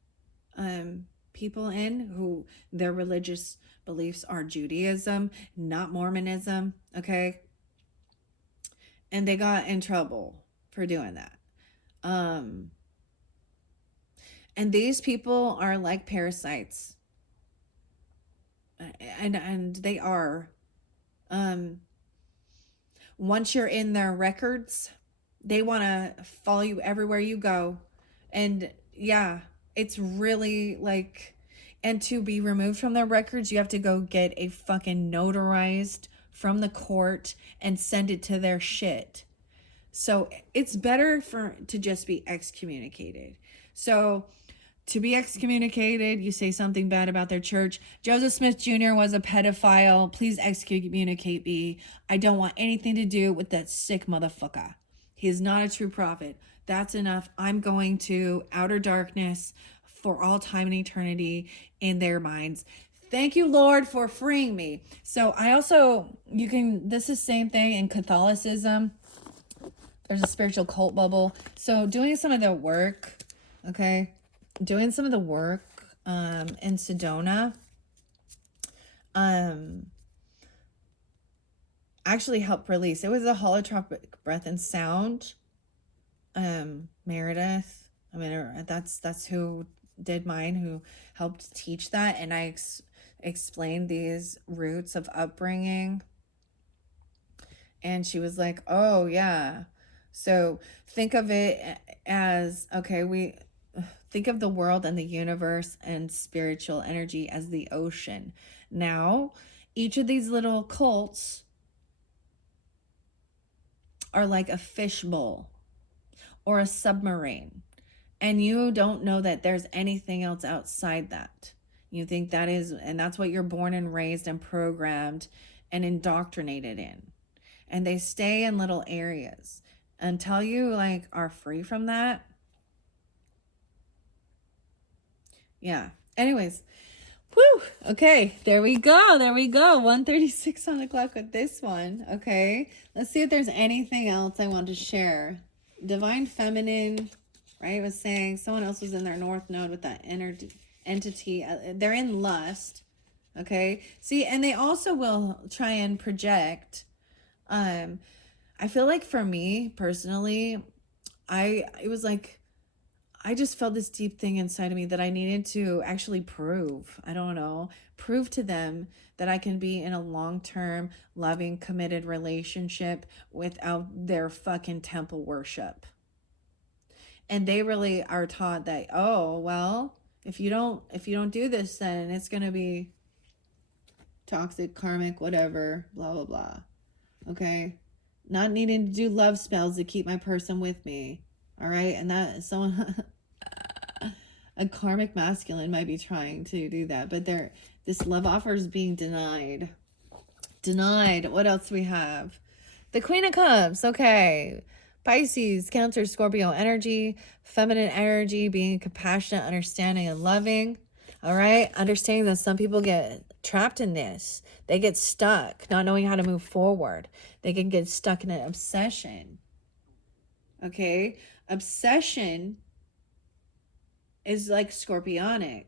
people in who their religious beliefs are Judaism, not Mormonism. Okay, and they got in trouble for doing that. And these people are like parasites. And they are. Once you're in their records, they want to follow you everywhere you go. And yeah, it's really like, and to be removed from their records, you have to go get a fucking notarized from the court and send it to their shit. So it's better to just be excommunicated. So to be excommunicated. You say something bad about their church. Joseph Smith Jr. was a pedophile. Please excommunicate me. I don't want anything to do with that sick motherfucker. He is not a true prophet. That's enough. I'm going to outer darkness for all time and eternity in their minds. Thank you, Lord, for freeing me. So I also, this is the same thing in Catholicism. There's a spiritual cult bubble. So doing some of the work, okay, doing some of the work in Sedona actually helped release. It was a holotropic breath and sound. Meredith, I mean, that's who did mine, who helped teach that. And I explained these roots of upbringing. And she was like, oh, yeah. So think of it as, okay, think of the world and the universe and spiritual energy as the ocean. Now, each of these little cults are like a fishbowl or a submarine. And you don't know that there's anything else outside that. You think that is, and that's what you're born and raised and programmed and indoctrinated in. And they stay in little areas until you like are free from that. Yeah. Anyways, whew. Okay, there we go. 1:36 on the clock with this one. Okay, let's see if there's anything else I want to share. Divine Feminine, right, was saying someone else was in their North Node with that entity. They're in lust. Okay, see, and they also will try and project. I feel like for me personally, it was like I just felt this deep thing inside of me that I needed to actually prove. I don't know, prove to them that I can be in a long-term, loving, committed relationship without their fucking temple worship. And they really are taught that, oh, well, if you don't do this, then it's going to be toxic, karmic, whatever, blah, blah, blah. Okay? Not needing to do love spells to keep my person with me. All right? And that someone a karmic masculine might be trying to do that, but this love offer is being denied. What else do we have? The Queen of Cups. Okay. Pisces, Cancer, Scorpio energy, feminine energy, being compassionate, understanding, and loving. All right. Understanding that some people get trapped in this. They get stuck, not knowing how to move forward. They can get stuck in an obsession. Okay. Obsession is like scorpionic.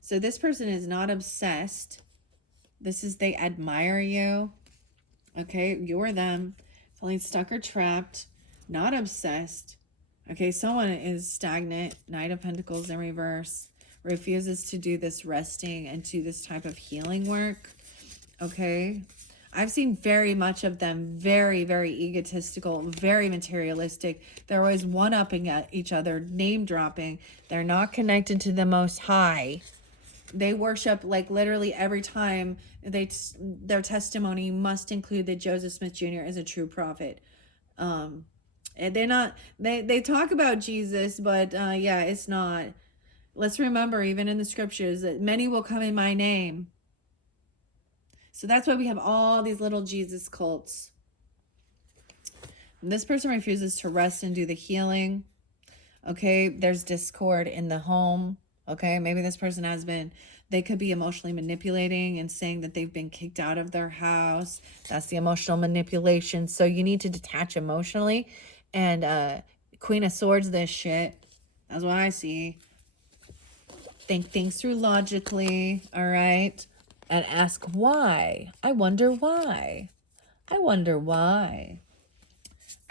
So this person is not obsessed. They admire you. Okay. You're them. Feeling stuck or trapped. Not obsessed. Okay. Someone is stagnant. Knight of Pentacles in reverse. Refuses to do this resting and do this type of healing work. Okay. I've seen very much of them very, very egotistical, very materialistic. They're always one-upping at each other, name dropping. They're not connected to the Most High. They worship like literally every time their testimony must include that Joseph Smith Jr. is a true prophet. And they talk about Jesus, but yeah, it's not. Let's remember, even in the scriptures, that many will come in my name. So that's why we have all these little Jesus cults. And this person refuses to rest and do the healing. Okay, there's discord in the home. Okay, maybe this person they could be emotionally manipulating and saying that they've been kicked out of their house. That's the emotional manipulation. So you need to detach emotionally. And Queen of Swords, this shit. That's what I see. Think things through logically, all right? And ask why. I wonder why. All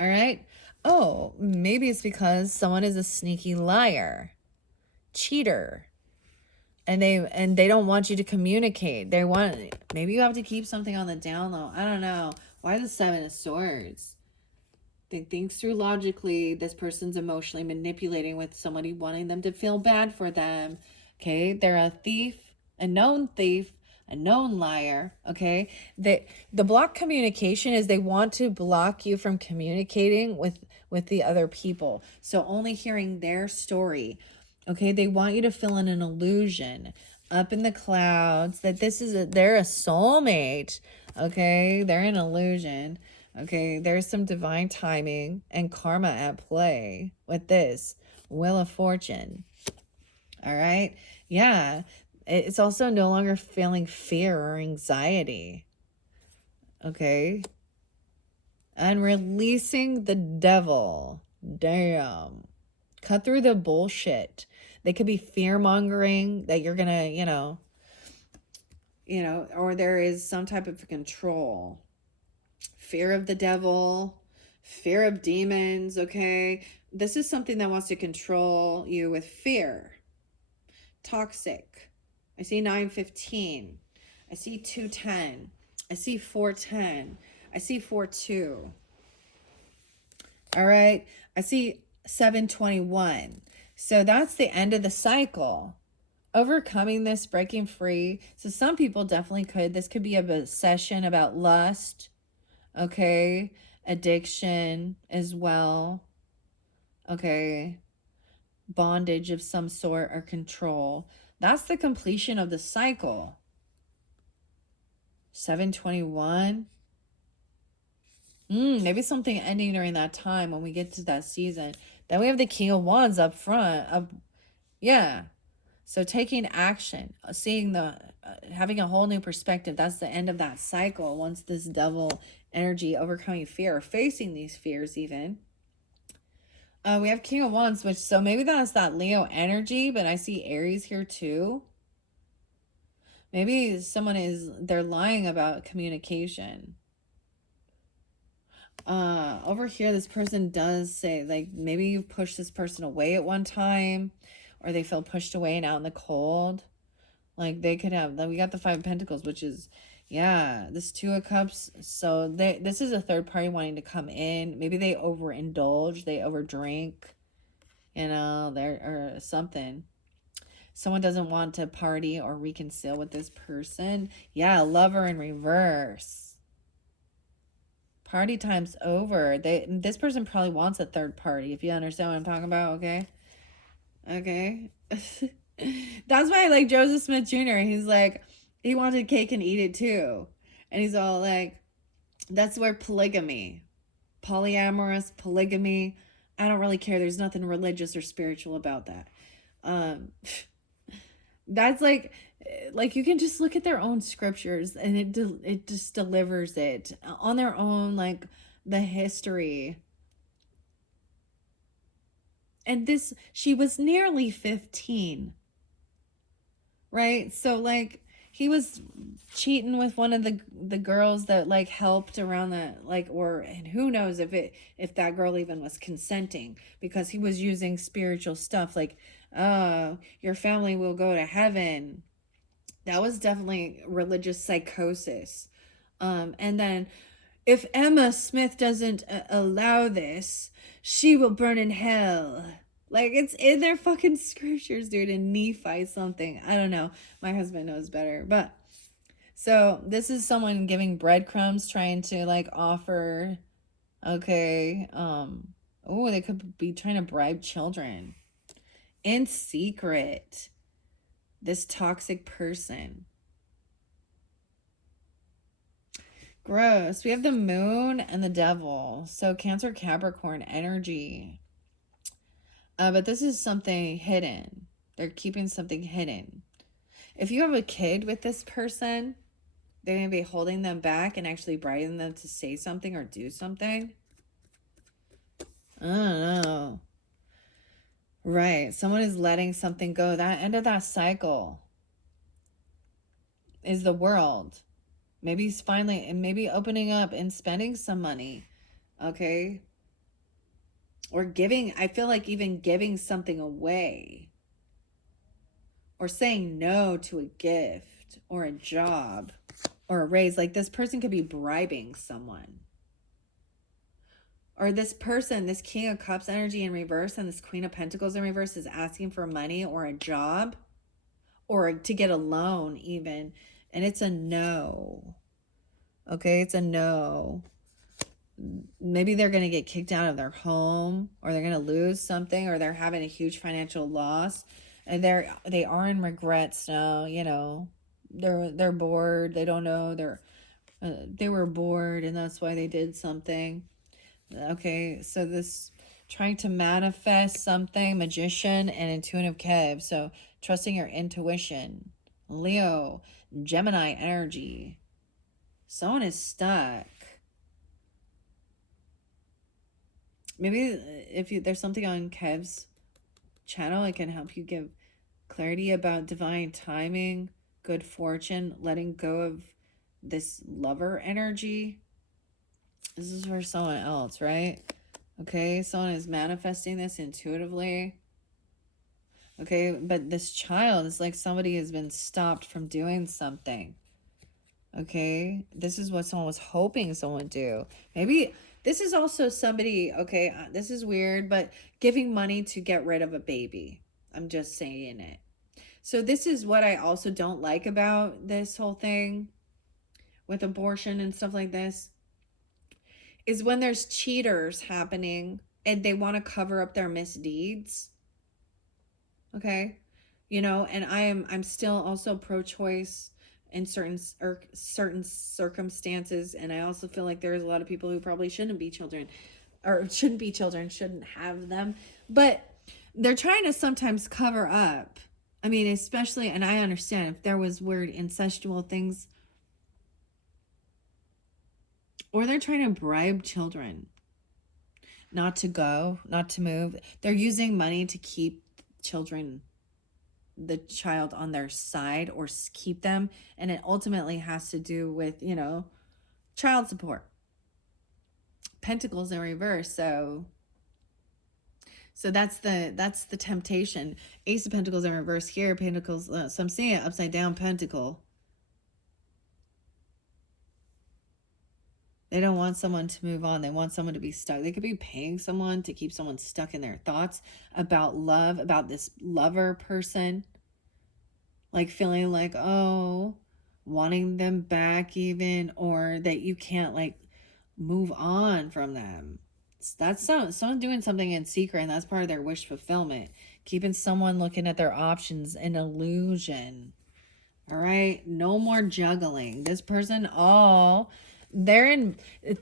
right? Oh, maybe it's because someone is a sneaky liar, cheater, and they don't want you to communicate. Maybe you have to keep something on the down low. I don't know. Why the Seven of Swords? Think things through logically. This person's emotionally manipulating with somebody wanting them to feel bad for them. Okay? They're a thief, a known liar. Okay, the block communication is they want to block you from communicating with the other people. So only hearing their story, Okay, they want you to feel in an illusion up in the clouds that they're a soulmate. Okay, they're an illusion. Okay, there's some divine timing and karma at play with this Wheel of Fortune. All right, yeah, it's also no longer feeling fear or anxiety. Okay, and releasing the devil. Damn. Cut through the bullshit. They could be fear mongering that you're gonna, or there is some type of control. Fear of the devil, fear of demons, okay? This is something that wants to control you with fear. Toxic. I see 915. I see 210. I see 410. I see 42. All right. I see 721. So that's the end of the cycle. Overcoming this, breaking free. So some people definitely could. This could be a session about lust, okay? Addiction as well, okay? Bondage of some sort or control. That's the completion of the cycle. 721. Maybe something ending during that time when we get to that season. Then we have the King of Wands up front. Yeah. So taking action, seeing having a whole new perspective. That's the end of that cycle. Once this devil energy, overcoming fear, facing these fears even. We have King of Wands, so maybe that's that Leo energy, but I see Aries here too. Maybe they're lying about communication. Over here, this person does say, like, maybe you pushed this person away at one time, or they feel pushed away and out in the cold. Like, they could have, we got the Five of Pentacles, which is, yeah, this Two of Cups. So this is a third party wanting to come in. Maybe they overindulge, they overdrink, or something. Someone doesn't want to party or reconcile with this person. Yeah, Lover in reverse. Party time's over. This person probably wants a third party, if you understand what I'm talking about, okay? Okay. That's why I like Joseph Smith Jr. He's like, he wanted cake and eat it too. And he's all like, that's where polygamy, polyamorous, polygamy, I don't really care. There's nothing religious or spiritual about that. That's like you can just look at their own scriptures and it just delivers it on their own, like the history. And she was nearly 15, right? So like he was cheating with one of the girls that like helped around that, like, and who knows if that girl even was consenting, because he was using spiritual stuff like, oh, your family will go to heaven. That was definitely religious psychosis. And then if Emma Smith doesn't allow this, she will burn in hell. Like, it's in their fucking scriptures, dude. In Nephi something. I don't know. My husband knows better. But, so, this is someone giving breadcrumbs, trying to, like, offer, okay, oh, they could be trying to bribe children. In secret. This toxic person. Gross. We have the moon and the devil. So Cancer, Capricorn energy. But this is something hidden. They're keeping something hidden. If you have a kid with this person, they're going to be holding them back and actually bribing them to say something or do something. I don't know. Right. Someone is letting something go. That end of that cycle is the world. Maybe he's maybe opening up and spending some money. Okay. Or giving, I feel like even giving something away. Or saying no to a gift or a job or a raise. Like, this person could be bribing someone. Or this person, this King of Cups energy in reverse and this Queen of Pentacles in reverse is asking for money or a job or to get a loan even. And it's a no. Okay, it's a no. maybe they're going to get kicked out of their home, or they're going to lose something, or they're having a huge financial loss, and they are in regrets now. You know, they're bored. They don't know they were bored, and that's why they did something. Okay, so this trying to manifest something, magician and intuitive Kev. So trusting your intuition. Leo, Gemini energy. Someone is stuck. Maybe if there's something on Kev's channel, it can help you give clarity about divine timing, good fortune, letting go of this lover energy. This is for someone else, right? Okay, someone is manifesting this intuitively. Okay, but this child is like somebody has been stopped from doing something. Okay, this is what someone was hoping someone would do. Maybe this is also somebody, okay, this is weird, but giving money to get rid of a baby. I'm just saying it. So this is what I also don't like about this whole thing with abortion and stuff like this, is when there's cheaters happening and they want to cover up their misdeeds. Okay, you know, and I'm still also pro-choice in certain circumstances, and I also feel like there's a lot of people who probably shouldn't be children, shouldn't have them, but they're trying to sometimes cover up. I mean, especially, and I understand if there was weird incestual things, or they're trying to bribe children not to go, not to move. They're using money to keep the child on their side, or keep them, and it ultimately has to do with, you know, child support. Pentacles in reverse. So that's the temptation. Ace of Pentacles in reverse here. Pentacles, so I'm seeing it upside down. Pentacle. They don't want someone to move on. They want someone to be stuck. They could be paying someone to keep someone stuck in their thoughts about love, about this lover person. Like feeling like, oh, wanting them back even, or that you can't like move on from them. That's someone doing something in secret, and that's part of their wish fulfillment. Keeping someone looking at their options, an illusion. All right, no more juggling. This person,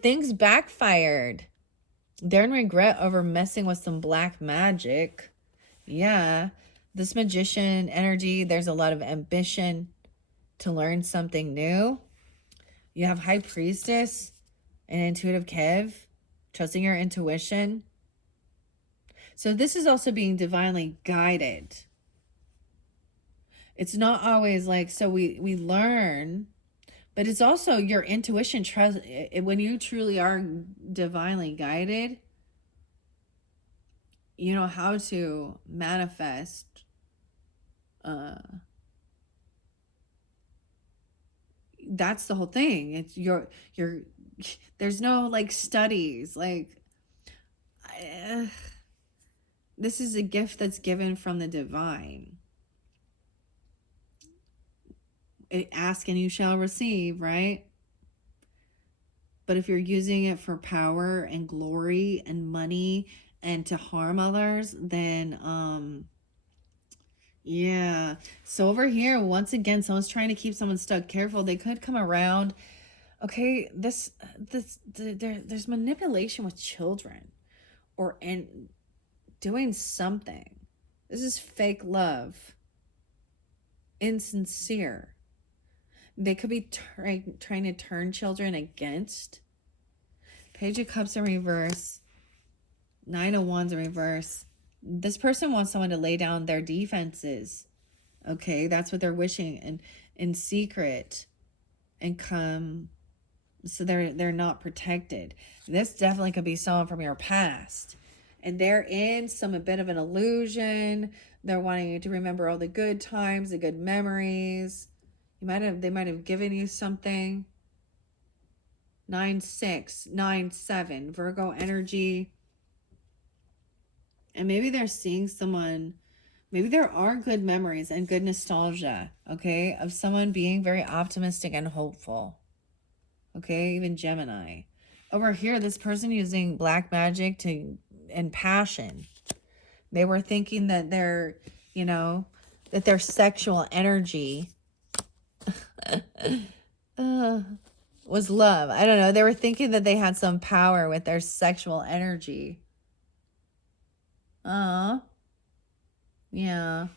things backfired. They're in regret over messing with some black magic. Yeah, this magician energy, there's a lot of ambition to learn something new. You have High Priestess and intuitive Kev, trusting your intuition. So this is also being divinely guided. It's not always like, so we learn, but it's also your intuition. Trust when you truly are divinely guided, you know how to manifest that's the whole thing. It's your there's no like studies like this is a gift that's given from the divine. Ask and you shall receive, right? But if you're using it for power and glory and money and to harm others, then yeah. So over here, once again, someone's trying to keep someone stuck. Careful, they could come around. Okay, there's manipulation with children, or and doing something. This is fake love. Insincere. They could be trying to turn children against. Page of Cups in reverse. Nine of Wands in reverse. This person wants someone to lay down their defenses. Okay, that's what they're wishing, and in secret, and come, so they're not protected. This definitely could be someone from your past, and they're in a bit of an illusion. They're wanting you to remember all the good times, the good memories. They might have given you something. 9-6, 9-7, Virgo energy. And maybe they're seeing someone, maybe there are good memories and good nostalgia, okay, of someone being very optimistic and hopeful. Okay, even Gemini. Over here, this person using black magic to and passion. They were thinking that their, you know, that their sexual energy was love. I don't know. They were thinking that they had some power with their sexual energy. Yeah.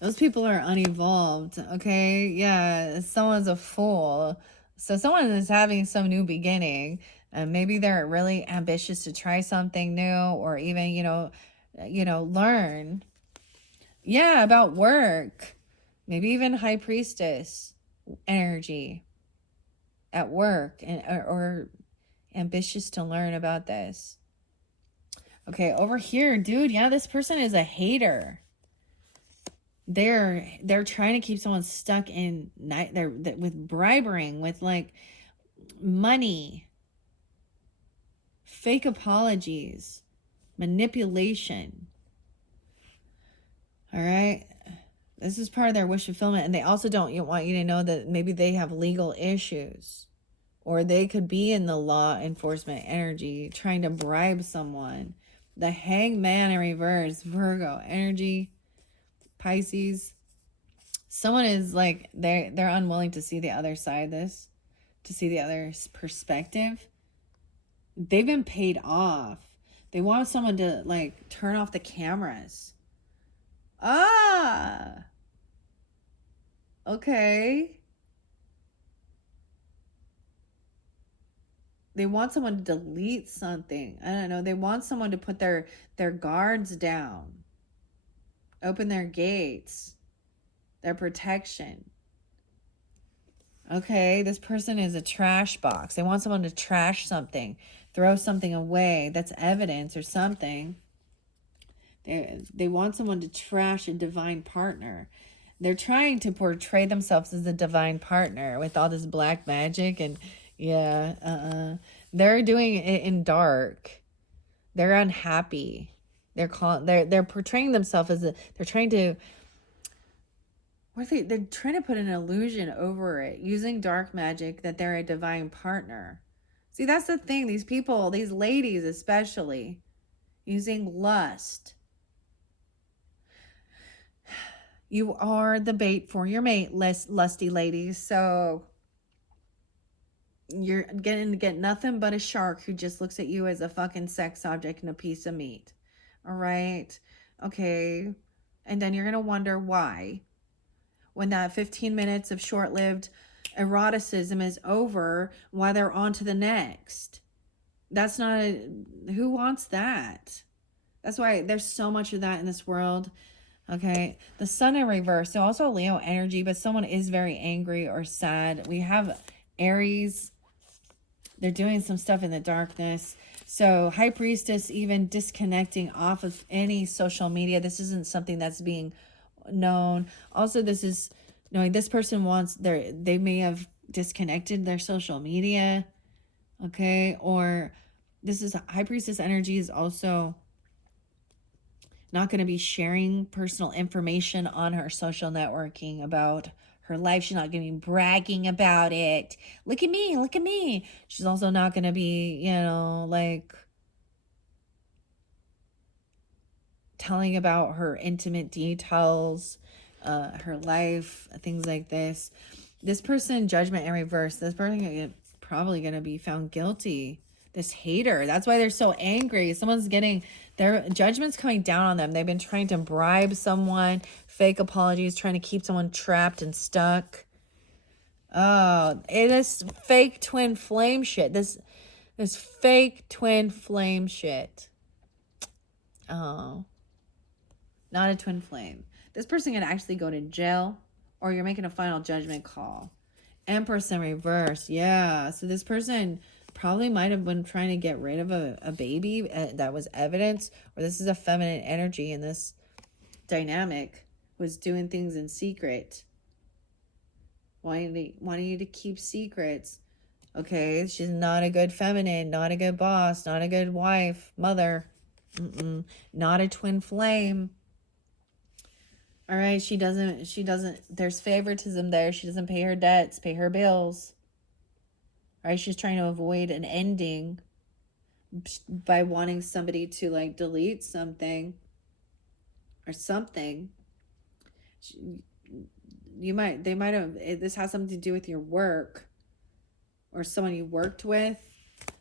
Those people are unevolved, okay? Yeah, someone's a fool. So someone is having some new beginning, and maybe they're really ambitious to try something new, or even, learn. Yeah, about work. Maybe even high priestess energy at work, and or ambitious to learn about this. Okay, over here, dude, yeah, this person is a hater. They're trying to keep someone stuck in they're with bribing, with like money, fake apologies, manipulation. All right, this is part of their wish fulfillment, and they also don't want you to know that maybe they have legal issues, or they could be in the law enforcement energy trying to bribe someone. The Hangman in reverse, Virgo energy, Pisces. Someone is like they're unwilling to see the other side of this, to see the other perspective. They've been paid off. They want someone to like turn off the cameras. Okay. They want someone to delete something. I don't know. They want someone to put their guards down, open their gates, their protection. Okay, this person is a trash box. They want someone to trash something, throw something away that's evidence or something. They want someone to trash a divine partner. They're trying to portray themselves as a divine partner with all this black magic, and yeah, they're doing it in dark. They're unhappy. They're portraying themselves as they're trying to, they're trying to put an illusion over it, using dark magic, that they're a divine partner. See, that's the thing. These people, these ladies especially, using lust. You are the bait for your mate, lusty ladies. So you're getting to get nothing but a shark who just looks at you as a fucking sex object and a piece of meat. All right? Okay. And then you're going to wonder why, when that 15 minutes of short-lived eroticism is over, why they're on to the next. That's not who wants that? That's why there's so much of that in this world. Okay, the sun in reverse. So also Leo energy, but someone is very angry or sad. We have Aries. They're doing some stuff in the darkness. So high priestess, even disconnecting off of any social media. This isn't something that's being known. Also, this is knowing this person wants they may have disconnected their social media. Okay, or this is high priestess energy is also not going to be sharing personal information on her social networking about her life. She's not going to be bragging about it. Look at me, look at me. She's also not going to be, like telling about her intimate details, her life, things like this. This person, judgment in reverse. This person is probably going to be found guilty. This hater. That's why they're so angry. Someone's getting their judgment's coming down on them. They've been trying to bribe someone, fake apologies, trying to keep someone trapped and stuck. Oh, it is fake twin flame shit. This fake twin flame shit. Oh, not a twin flame. This person can actually go to jail, or you're making a final judgment call. Empress in reverse. Yeah. So this person probably might have been trying to get rid of a baby that was evidence, or this is a feminine energy, and this dynamic was doing things in secret, wanting you to keep secrets. Okay, she's not a good feminine, not a good boss, not a good wife, mother. Not a twin flame. All right, she doesn't, there's favoritism there. She doesn't pay her debts, pay her bills. right? She's trying to avoid an ending by wanting somebody to like delete something or something. They might have, this has something to do with your work or someone you worked with.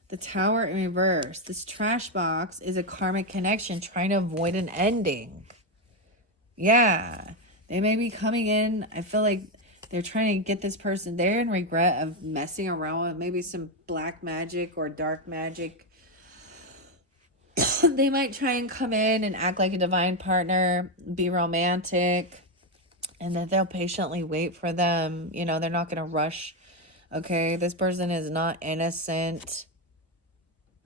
The Tower in reverse. This trash box is a karmic connection trying to avoid an ending. Yeah. They may be coming in. I feel like they're trying to get this person. They're in regret of messing around with maybe some black magic or dark magic. They might try and come in and act like a divine partner, be romantic, and then they'll patiently wait for them. You know, they're not going to rush. Okay. This person is not innocent.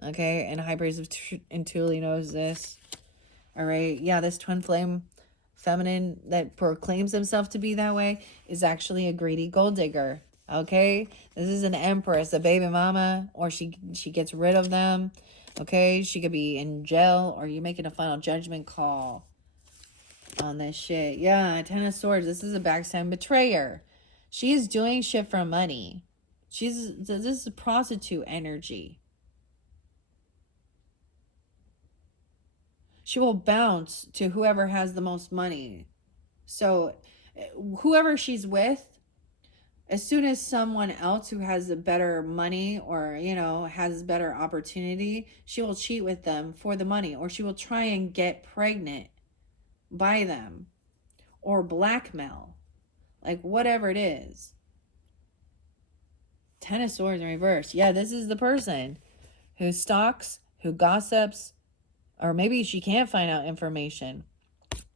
Okay. And High Priest of Thule knows this. All right. Yeah. This twin flame feminine that proclaims himself to be that way is actually a greedy gold digger. Okay. This is an empress, a baby mama, or she gets rid of them. Okay. She could be in jail, or you're making a final judgment call on this shit. Yeah. 10 of Swords. This is a backstab betrayer. She is doing shit for money. This is prostitute energy. She will bounce to whoever has the most money. So whoever she's with, as soon as someone else who has a better money or, you know, has better opportunity, she will cheat with them for the money, or she will try and get pregnant by them, or blackmail, like whatever it is. 10 of Swords in reverse. Yeah, this is the person who stalks, who gossips, or maybe she can't find out information.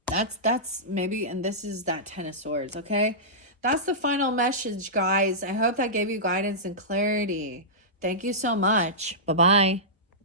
That's maybe, and this is that 10 of Swords, okay? That's the final message, guys. I hope that gave you guidance and clarity. Thank you so much. Bye-bye.